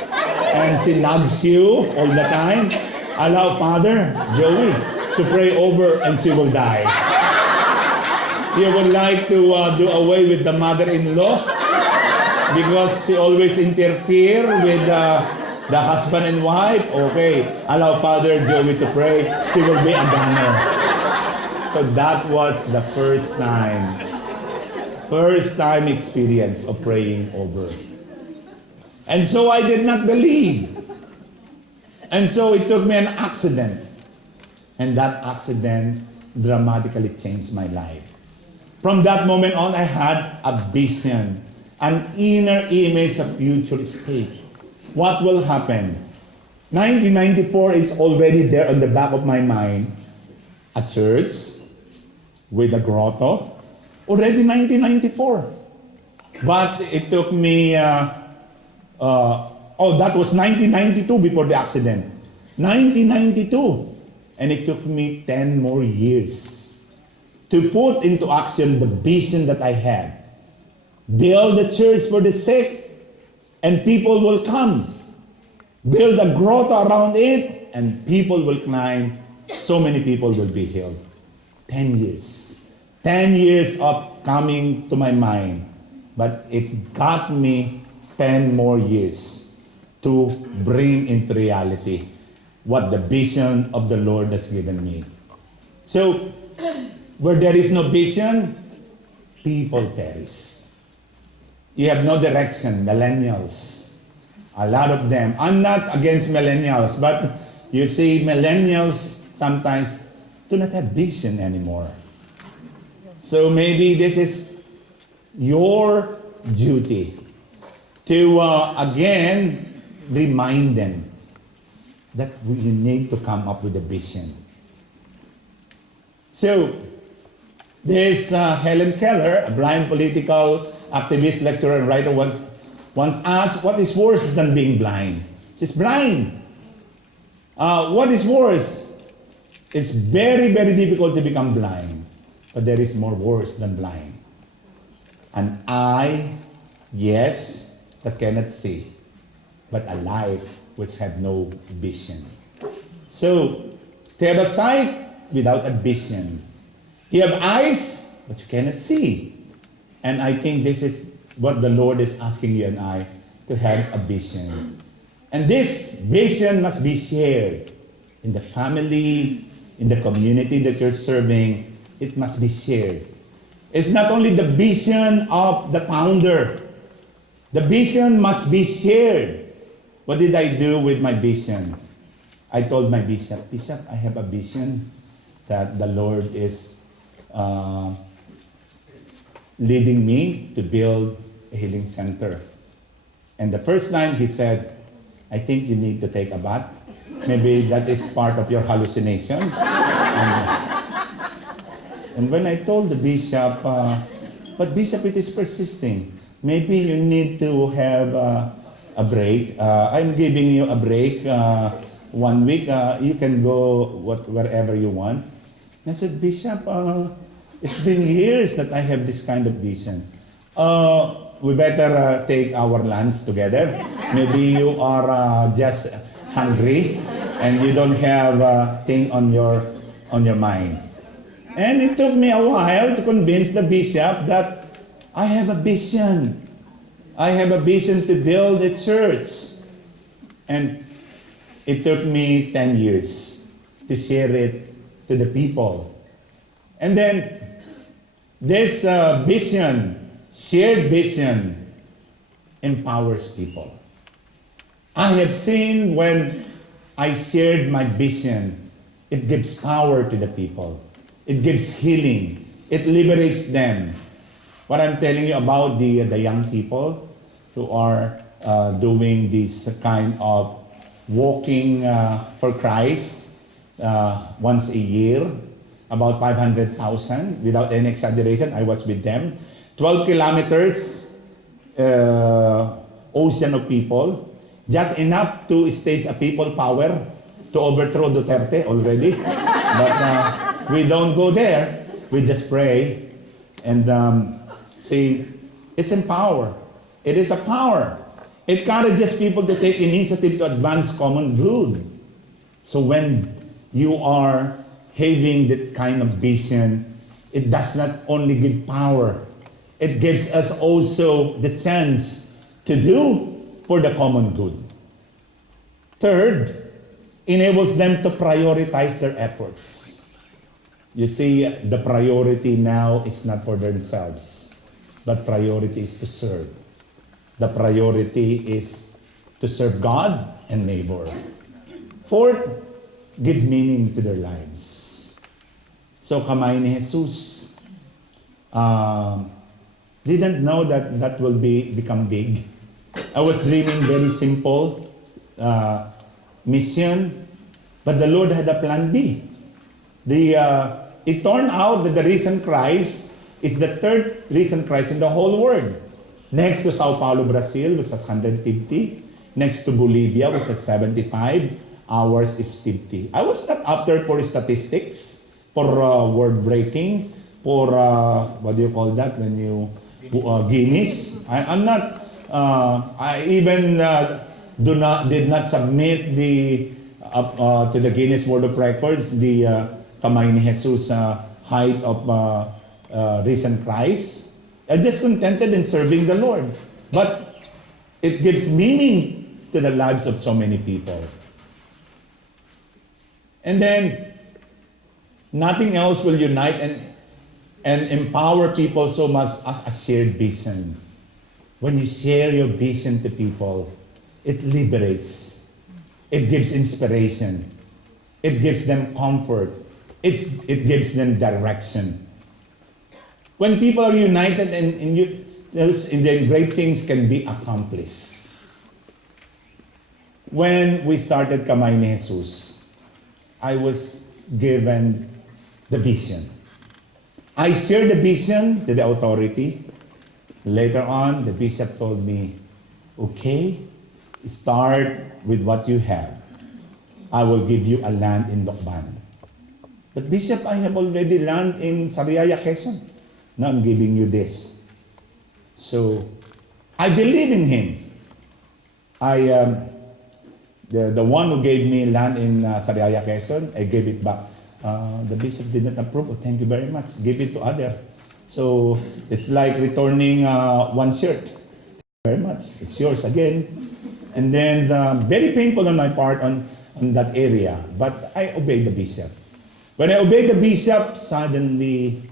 and she nags you all the time? Allow Father Joey to pray over and she will die. You would like to do away with the mother-in-law because she always interfere with the husband and wife? Okay, allow Father Joey to pray. She will be a banner. So that was the first time experience of praying over. And so I did not believe. And so it took me an accident. And that accident dramatically changed my life. From that moment on, I had a vision, an inner image of future state. What will happen? 1994 is already there on the back of my mind. A church with a grotto. Already 1994. But it took me, that was 1992 before the accident. 1992. And it took me 10 more years to put into action the vision that I had. Build a church for the sick, and people will come. Build a grotto around it, and people will climb. So many people will be healed. 10 years. 10 years of coming to my mind. But it got me 10 more years to bring into reality what the vision of the Lord has given me. So, where there is no vision, people perish. You have no direction, millennials. A lot of them. I'm not against millennials, but you see, millennials sometimes do not have vision anymore. So maybe this is your duty to again remind them that you need to come up with a vision. So, there's Helen Keller, a blind political activist, lecturer, and writer, once asked, what is worse than being blind? She's blind. What is worse? It's very, very difficult to become blind. But there is more worse than blind. An eye, yes, that cannot see. But a life which have no vision. So, to have a sight without a vision. You have eyes, but you cannot see. And I think this is what the Lord is asking you and I, to have a vision. And this vision must be shared in the family, in the community that you're serving. It must be shared. It's not only the vision of the founder. The vision must be shared. What did I do with my vision? I told my bishop, I have a vision that the Lord is leading me to build a healing center. And the first time he said, I think you need to take a bath. Maybe that is part of your hallucination. And when I told the bishop, but bishop, it is persisting. Maybe you need to have a break. I'm giving you a break 1 week. You can go wherever you want. And I said, Bishop, It's been years that I have this kind of vision. We better take our lunch together. Maybe you are just hungry and you don't have a thing on your mind. And it took me a while to convince the bishop that I have a vision. I have a vision to build a church. And it took me 10 years to share it to the people. And then this vision, shared vision, empowers people. I have seen when I shared my vision, it gives power to the people. It gives healing. It liberates them. What I'm telling you about the young people who are doing this kind of walking for Christ once a year, about 500,000, without any exaggeration. I was with them. 12 kilometers, ocean of people, just enough to stage a people power to overthrow Duterte already. But we don't go there. We just pray and say, it's empower. It is a power. It encourages people to take initiative to advance common good. So when you are having that kind of vision, it does not only give power, it gives us also the chance to do for the common good. Third, enables them to prioritize their efforts. You see, the priority now is not for themselves, but priority is to serve. The priority is to serve God and neighbor. Fourth, give meaning to their lives. So kamay ni Jesus didn't know that that will become big. I was dreaming very simple mission, but the Lord had a plan B. It turned out that the risen Christ is the third risen Christ in the whole world. Next to Sao Paulo, Brazil, which is 150. Next to Bolivia, which is 75. Ours is 50. I was not after for statistics, for word breaking, for what do you call that when you Guinness. I'm not. I even did not submit to the Guinness World of Records the kamay ni Jesus height of risen Christ. I'm just contented in serving the Lord, but it gives meaning to the lives of so many people. And then, nothing else will unite and empower people so much as a shared vision. When you share your vision to people, it liberates. It gives inspiration. It gives them comfort. It gives them direction. When people are united and then great things can be accomplished. When we started Kamay ni Jesus, I was given the vision. I shared the vision to the authority. Later on, the bishop told me, okay, start with what you have. I will give you a land in Lokban. But Bishop, I have already land in Sariaya, Quezon. Now I'm giving you this. So, I believe in him. The one who gave me land in Sariaya, Quezon, I gave it back. The bishop did not approve. Oh, thank you very much. Give it to other. So it's like returning one shirt. Thank you very much. It's yours again. And then very painful on my part on that area. But I obeyed the bishop. When I obeyed the bishop, suddenly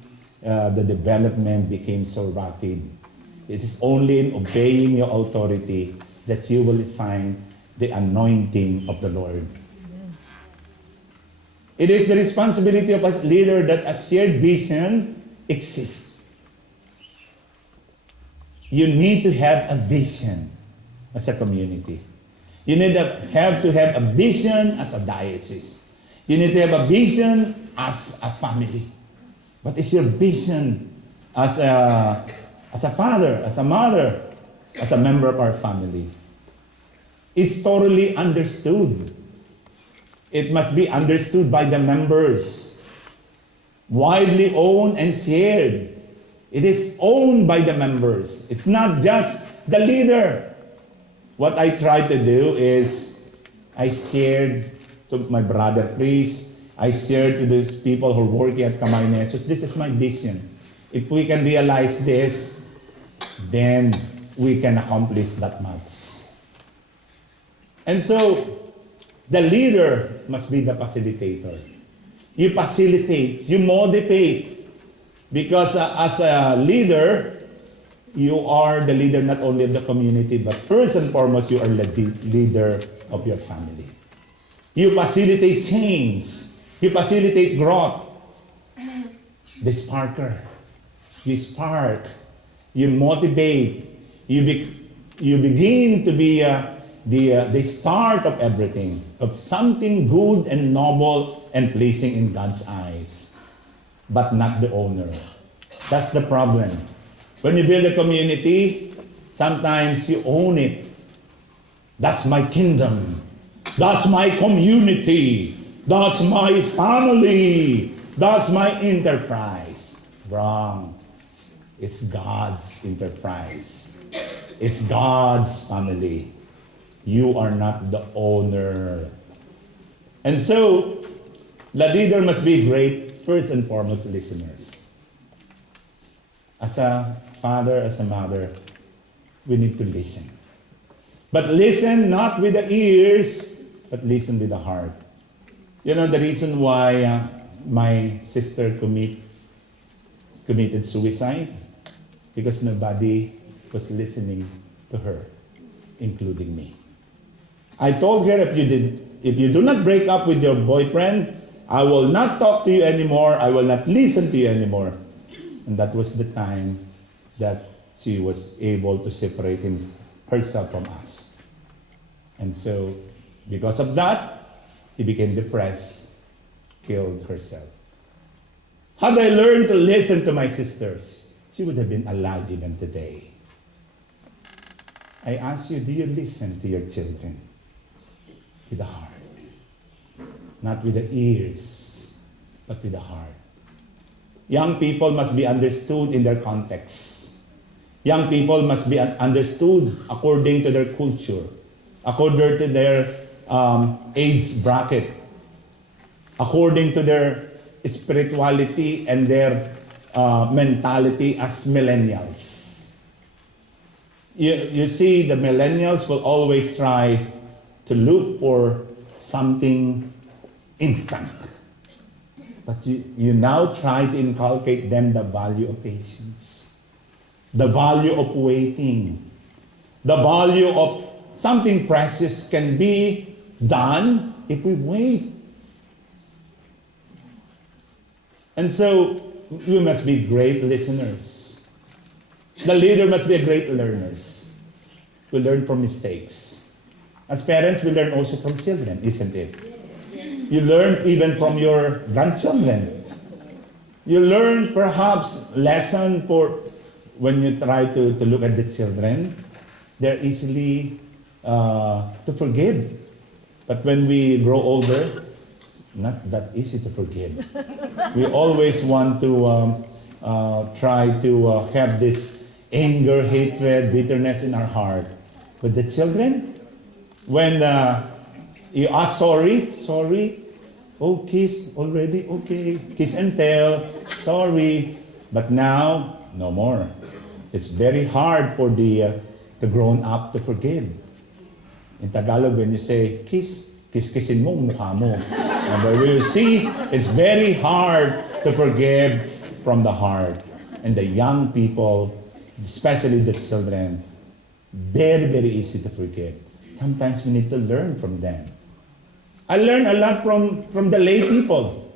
the development became so rapid. It is only in obeying your authority that you will find the anointing of the Lord. It is the responsibility of a leader that a shared vision exists. You need to have a vision as a community. You need to have a vision as a diocese. You need to have a vision as a family. What is your vision as a father, as a mother, as a member of our family? Is thoroughly understood. It must be understood by the members. widely owned and shared. It is owned by the members. It's not just the leader. What I try to do is I shared to my brother priests, I shared to the people who are working at Kamay Jesus. This is my vision. If we can realize this, then we can accomplish that much. And so, the leader must be the facilitator. You facilitate, you motivate. Because as a leader, you are the leader not only of the community, but first and foremost, you are the leader of your family. You facilitate change. You facilitate growth. The sparker. You spark. You motivate. You begin to be the start of everything, of something good and noble and pleasing in God's eyes, but not the owner. That's the problem. When you build a community, sometimes you own it. That's my kingdom. That's my community. That's my family. That's my enterprise. Wrong. It's God's enterprise. It's God's family. You are not the owner. And so, the leader must be great, first and foremost, listeners. As a father, as a mother, we need to listen. But listen not with the ears, but listen with the heart. You know the reason why my sister committed suicide? Because nobody was listening to her, including me. I told her, if you do not break up with your boyfriend, I will not talk to you anymore. I will not listen to you anymore. And that was the time that she was able to separate herself from us. And so, because of that, he became depressed, killed herself. Had I learned to listen to my sisters, she would have been alive even today. I ask you, do you listen to your children? With the heart. Not with the ears, but with the heart. Young people must be understood in their context. Young people must be understood according to their culture, according to their age bracket, according to their spirituality and their mentality as millennials. You see, the millennials will always try to look for something instant. But you now try to inculcate them the value of patience, the value of waiting, the value of something precious can be done if we wait. And so, we must be great listeners. The leader must be a great learner. We learn from mistakes. As parents, we learn also from children, isn't it? You learn even from your grandchildren. You learn perhaps lesson for when you try to look at the children. They're easily to forgive. But when we grow older, it's not that easy to forgive. We always want to try to have this anger, hatred, bitterness in our heart. But the children, when you ask sorry, oh, kiss already, okay, kiss and tell, sorry. But now, no more. It's very hard for the grown up to forgive. In Tagalog, when you say kiss, kiss-kissin mo mukha mo. But we see, it's very hard to forgive from the heart. And the young people, especially the children, very, very easy to forgive. Sometimes we need to learn from them. I learned a lot from the lay people.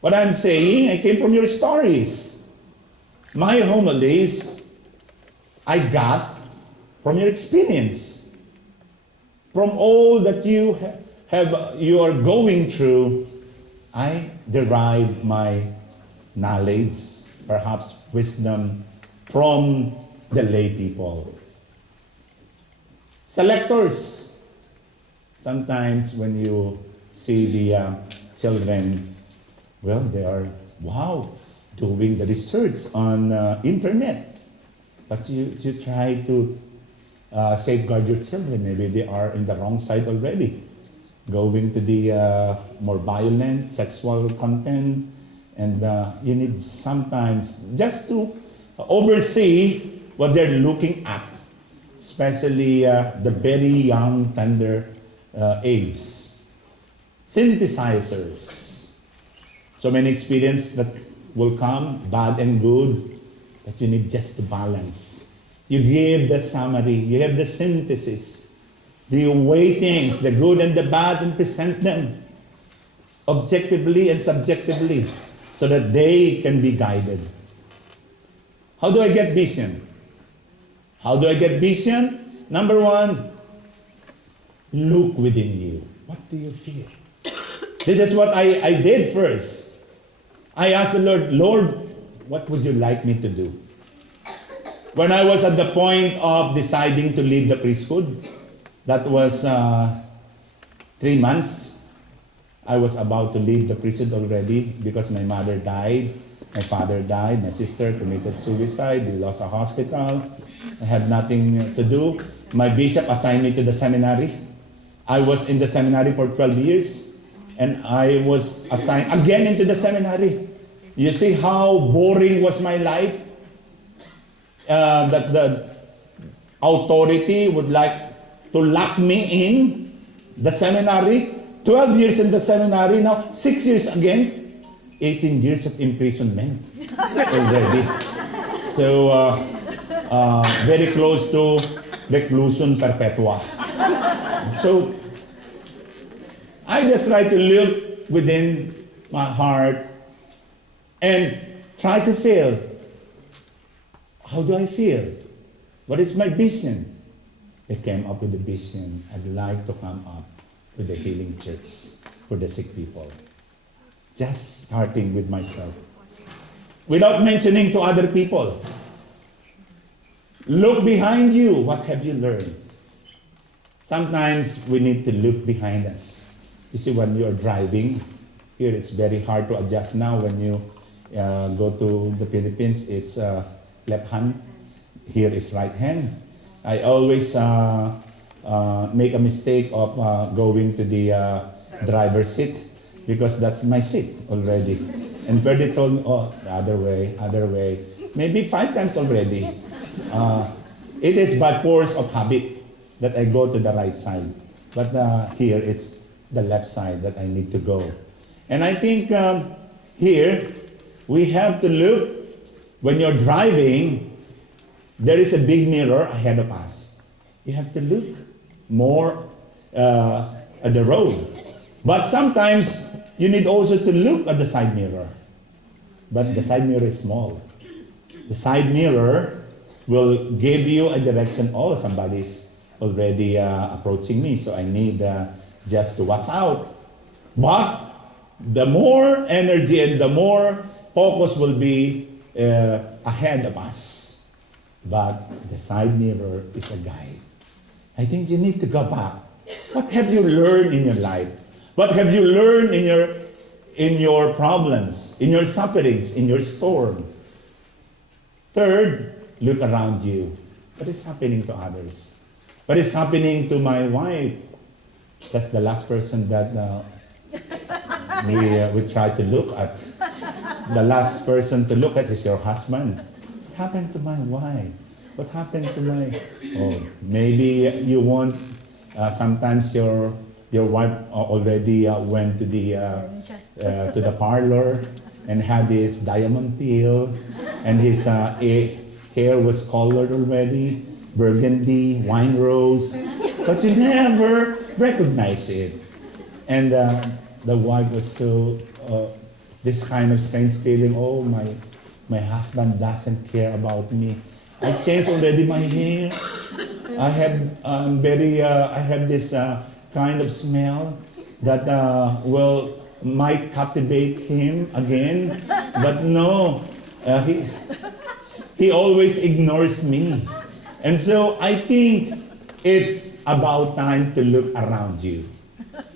What I'm saying, I came from your stories. My homilies, I got from your experience. From all that you are going through, I derive my knowledge, perhaps wisdom, from the lay people. Selectors. Sometimes when you see the children, well, they are wow, doing the research on internet. But you try to safeguard your children. Maybe they are in the wrong side already, going to the more violent sexual content, and you need sometimes just to oversee what they're looking at, especially the very young, tender age. Synthesizers. So many experiences that will come, bad and good, but you need just to balance. You give the summary, you have the synthesis, the weightings, the good and the bad, and present them objectively and subjectively so that they can be guided. How do I get vision? How do I get vision? Number one, look within you. What do you feel? This is what I did first. I asked the Lord, Lord, what would you like me to do? When I was at the point of deciding to leave the priesthood, that was 3 months. I was about to leave the priesthood already because my mother died, my father died, my sister committed suicide, we lost a hospital. I had nothing to do. My bishop assigned me to the seminary. I was in the seminary for 12 years, and I was assigned again into the seminary. You see how boring was my life? That the authority would like to lock me in the seminary. 12 years in the seminary, now 6 years again, 18 years of imprisonment already. So, very close to reclusion perpetua. So, I just try to look within my heart and try to feel. How do I feel? What is my vision? I came up with a vision. I'd like to come up with a healing church for the sick people. Just starting with myself. Without mentioning to other people. Look behind you. What have you learned? Sometimes we need to look behind us. You see, when you're driving, here it's very hard to adjust now. When you go to the Philippines, it's left hand. Here is right hand. I always make a mistake of going to the driver's seat because that's my seat already. And Ferdy told me, oh, the other way. Maybe 5 times already. It is by force of habit that I go to the right side. But here it's the left side that I need to go. And I think here we have to look. When you're driving, there is a big mirror ahead of us. You have to look more at the road. But sometimes you need also to look at the side mirror. But the side mirror is small. The side mirror will give you a direction. Oh, somebody's already approaching me, so I need just to watch out. But the more energy and the more focus will be ahead of us. But the side mirror is a guide. I think you need to go back. What have you learned in your life? What have you learned in your problems, in your sufferings, in your storm? Third, look around you. What is happening to others? What is happening to my wife? That's the last person that we try to look at. The last person to look at is your husband. What happened to my wife? What happened to my... Oh, maybe you want... sometimes your wife already went to the parlor and had this diamond peel, and his hair was colored already, burgundy, wine rose, but you never recognize it. And the wife was so... this kind of strange feeling, oh, my husband doesn't care about me. I changed already my hair. I have this kind of smell that might captivate him again. But no, he always ignores me. And so I think it's about time to look around you.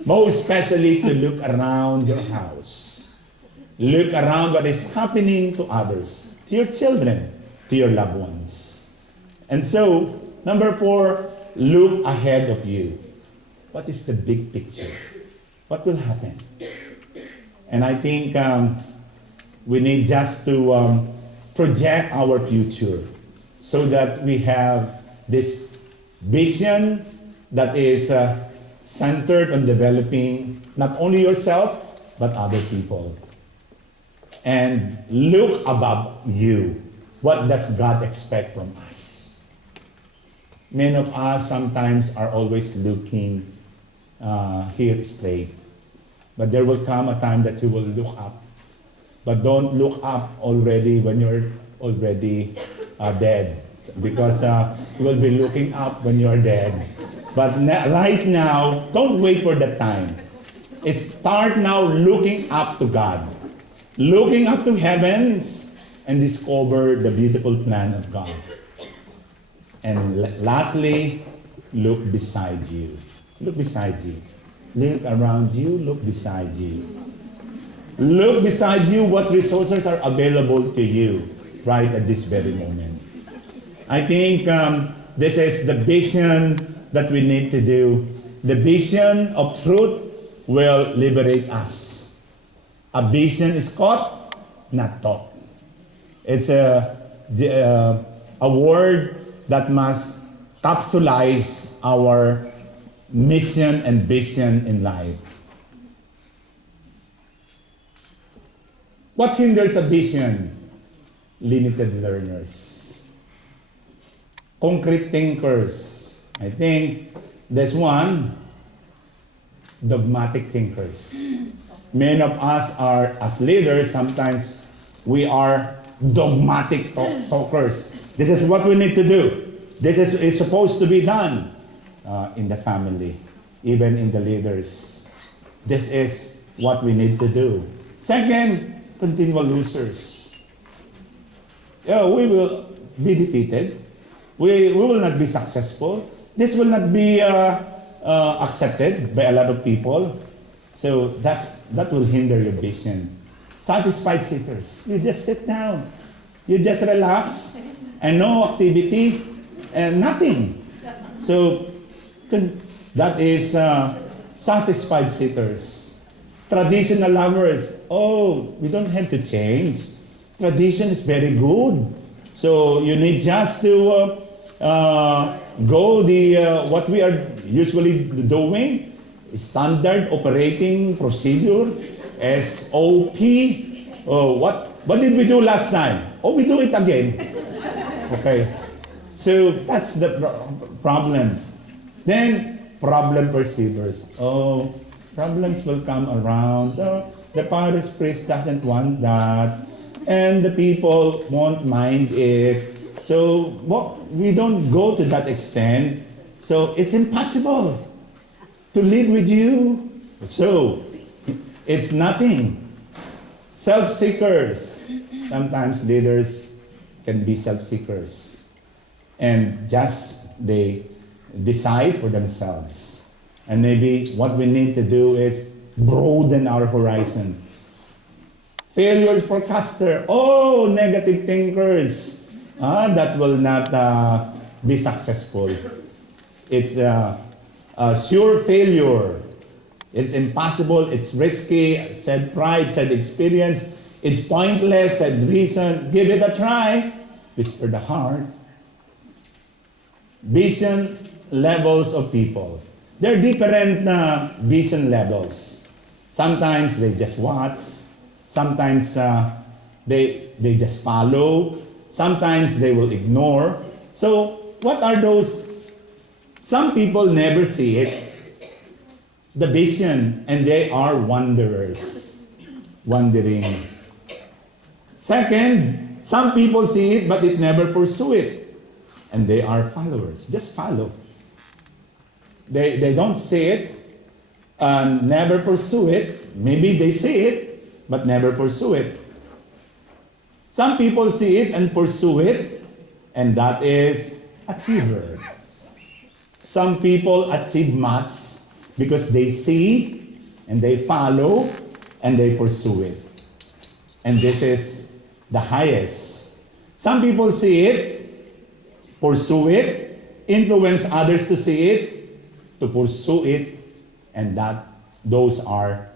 Most especially to look around your house. Look around what is happening to others, to your children, to your loved ones. And so, number 4, look ahead of you. What is the big picture? What will happen? And I think we need just to project our future so that we have this vision that is centered on developing not only yourself, but other people. And look above you. What does God expect from us? Many of us sometimes are always looking here straight. But there will come a time that you will look up. But don't look up already when you're already dead. Because you will be looking up when you're dead. But right now, don't wait for that time. Start now looking up to God. Looking up to heavens and discover the beautiful plan of God. And lastly, look beside you. Look beside you. Look around you, look beside you. Look beside you what resources are available to you right at this very moment. I think this is the vision that we need to do. The vision of truth will liberate us. A vision is caught, not taught. It's a word that must capsulize our mission and vision in life. What hinders a vision? Limited learners. Concrete thinkers. I think there's one, dogmatic thinkers. Many of us are, as leaders, sometimes we are dogmatic talkers. This is what we need to do. This is supposed to be done in the family, even in the leaders. This is what we need to do. Second, continual losers. Yeah, we will be defeated. We will not be successful. This will not be accepted by a lot of people. So that will hinder your vision. Satisfied seekers. You just sit down. You just relax and no activity and nothing. So that is satisfied seekers. Traditional lovers. Oh, we don't have to change. Tradition is very good. So you need just to go what we are usually doing. Standard operating procedure, SOP. Oh, what did we do last time? Oh, we do it again. Okay. So that's the problem. Then, problem perceivers. Oh, problems will come around. The parish priest doesn't want that. And the people won't mind it. So, we don't go to that extent. So, it's impossible to live with you. So, it's nothing. Self-seekers. Sometimes leaders can be self-seekers. And just they decide for themselves. And maybe what we need to do is broaden our horizon. Failure forecaster. Oh, negative thinkers. That will not be successful. It's sure failure. It's impossible, it's risky, said pride, said experience, it's pointless, said reason. Give it a try, whisper the heart. Vision levels of people. There are different vision levels. Sometimes they just watch. Sometimes they just follow. Sometimes they will ignore. So what are those? Some people never see it, the vision, and they are wanderers, wandering. Second, some people see it, but it never pursue it, and they are followers. Just follow. They don't see it, and never pursue it. Maybe they see it, but never pursue it. Some people see it and pursue it, and that is achiever. Some people achieve much because they see and they follow and they pursue it. And this is the highest. Some people see it, pursue it, influence others to see it, to pursue it, and those are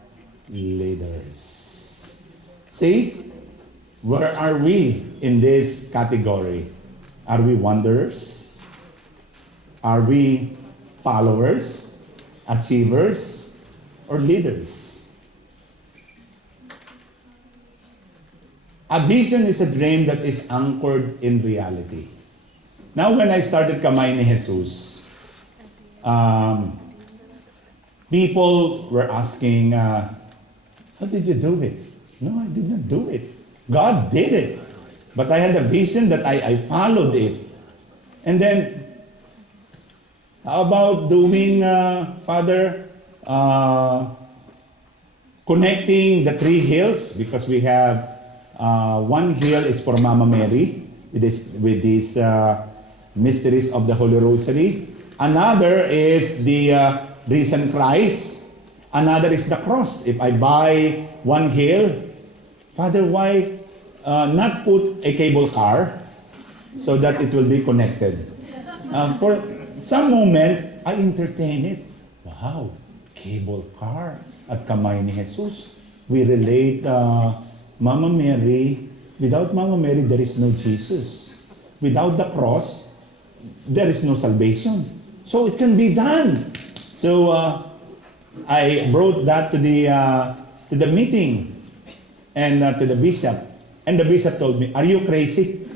leaders. See, where are we in this category? Are we wanderers? Are we followers, achievers, or leaders? A vision is a dream that is anchored in reality. Now, when I started Kamay ni Jesus, people were asking, how did you do it? No, I did not do it. God did it. But I had a vision that I followed it. And then, how about doing, Father, connecting the three hills? Because we have, one hill is for Mama Mary, with these mysteries of the Holy Rosary. Another is the risen Christ. Another is the cross. If I buy one hill, Father, why not put a cable car so that it will be connected? For some moment, I entertain it. Wow, cable car at Kamay ni Jesus. We relate Mama Mary. Without Mama Mary, there is no Jesus. Without the cross, there is no salvation. So it can be done. So I brought that to the meeting and to the bishop. And the bishop told me, "Are you crazy?"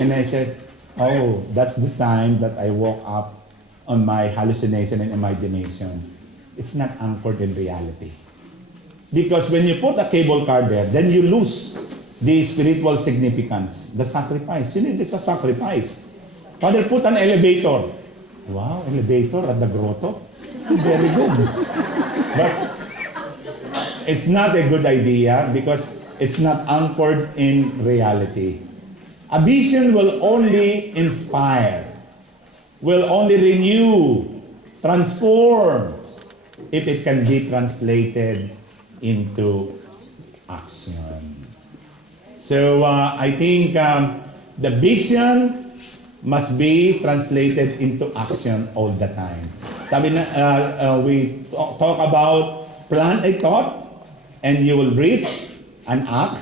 And I said, "Oh, that's the time that I woke up on my hallucination and imagination. It's not anchored in reality." Because when you put a cable car there, then you lose the spiritual significance, the sacrifice. You need this a sacrifice. Father, put an elevator. Wow, elevator at the grotto? Very good. But it's not a good idea because it's not anchored in reality. A vision will only inspire, will only renew, transform, if it can be translated into action. So I think the vision must be translated into action all the time. Sabi na, we talk about plant a thought and you will reap an act.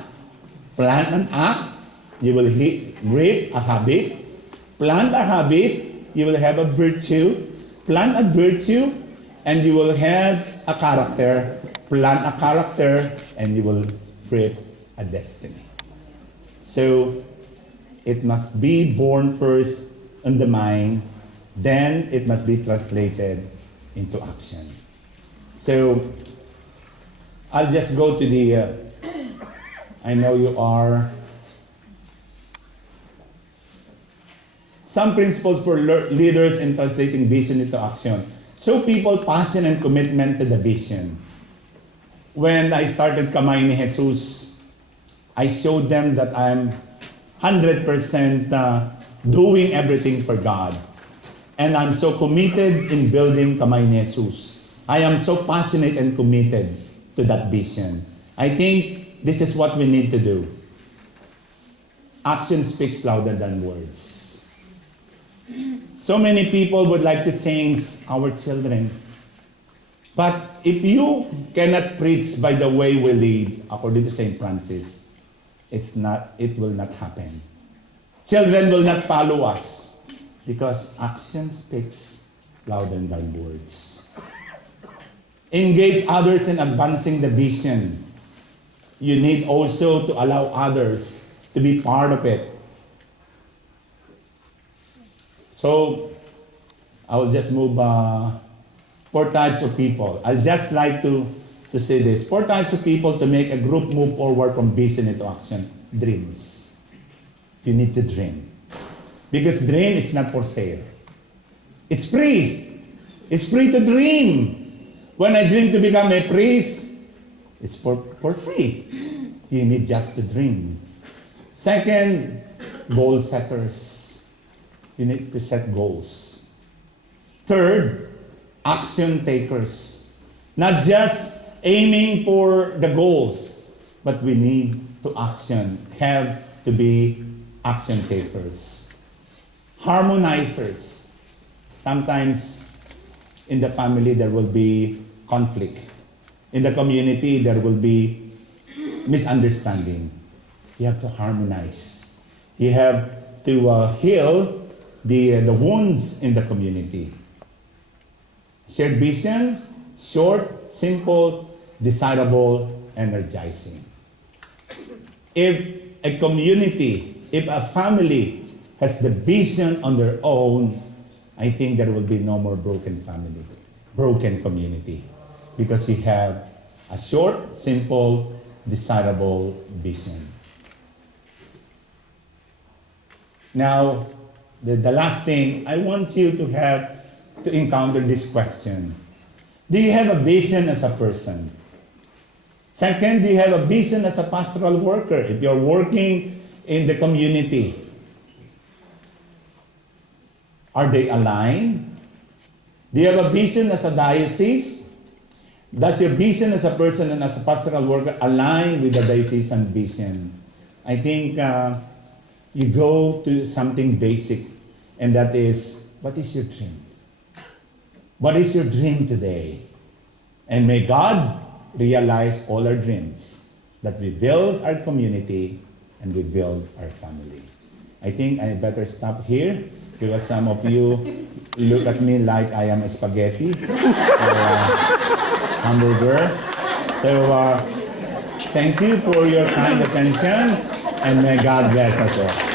Plant an act, you will reap a habit. Plant a habit, you will have a virtue. Plant a virtue, and you will have a character. Plant a character, and you will reap a destiny. So, it must be born first in the mind, then it must be translated into action. So, I'll just go to the, I know you are, some principles for leaders in translating vision into action. Show people passion and commitment to the vision. When I started Kamay ni Jesus, I showed them that I'm 100% doing everything for God. And I'm so committed in building Kamay ni Jesus. I am so passionate and committed to that vision. I think this is what we need to do. Action speaks louder than words. So many people would like to change our children. But if you cannot preach by the way we live, according to St. Francis, it will not happen. Children will not follow us because action speaks louder than words. Engage others in advancing the vision. You need also to allow others to be part of it. So, I will just move 4 types of people. I'd just like to say this. 4 types of people to make a group move forward from vision into action. Dreams. You need to dream. Because dream is not for sale. It's free. It's free to dream. When I dream to become a priest, it's for free. You need just to dream. Second, goal setters. You need to set goals. Third, action takers. Not just aiming for the goals, but we need to have to be action takers. Harmonizers. Sometimes in the family there will be conflict. In the community there will be misunderstanding. You have to harmonize. You have to heal the wounds in the community. Shared vision, short, simple, desirable, energizing. If a community, if a family has the vision on their own, I think there will be no more broken family, broken community. Because you have a short, simple, desirable vision. Now, the last thing, I want you to encounter this question. Do you have a vision as a person? Second, do you have a vision as a pastoral worker? If you're working in the community, are they aligned? Do you have a vision as a diocese? Does your vision as a person and as a pastoral worker align with the diocesan vision? I think you go to something basic, and that is, what is your dream? What is your dream today? And may God realize all our dreams, that we build our community and we build our family. I think I better stop here because some of you look at me like I am a spaghetti or hamburger. So thank you for your kind attention, and may God bless us all.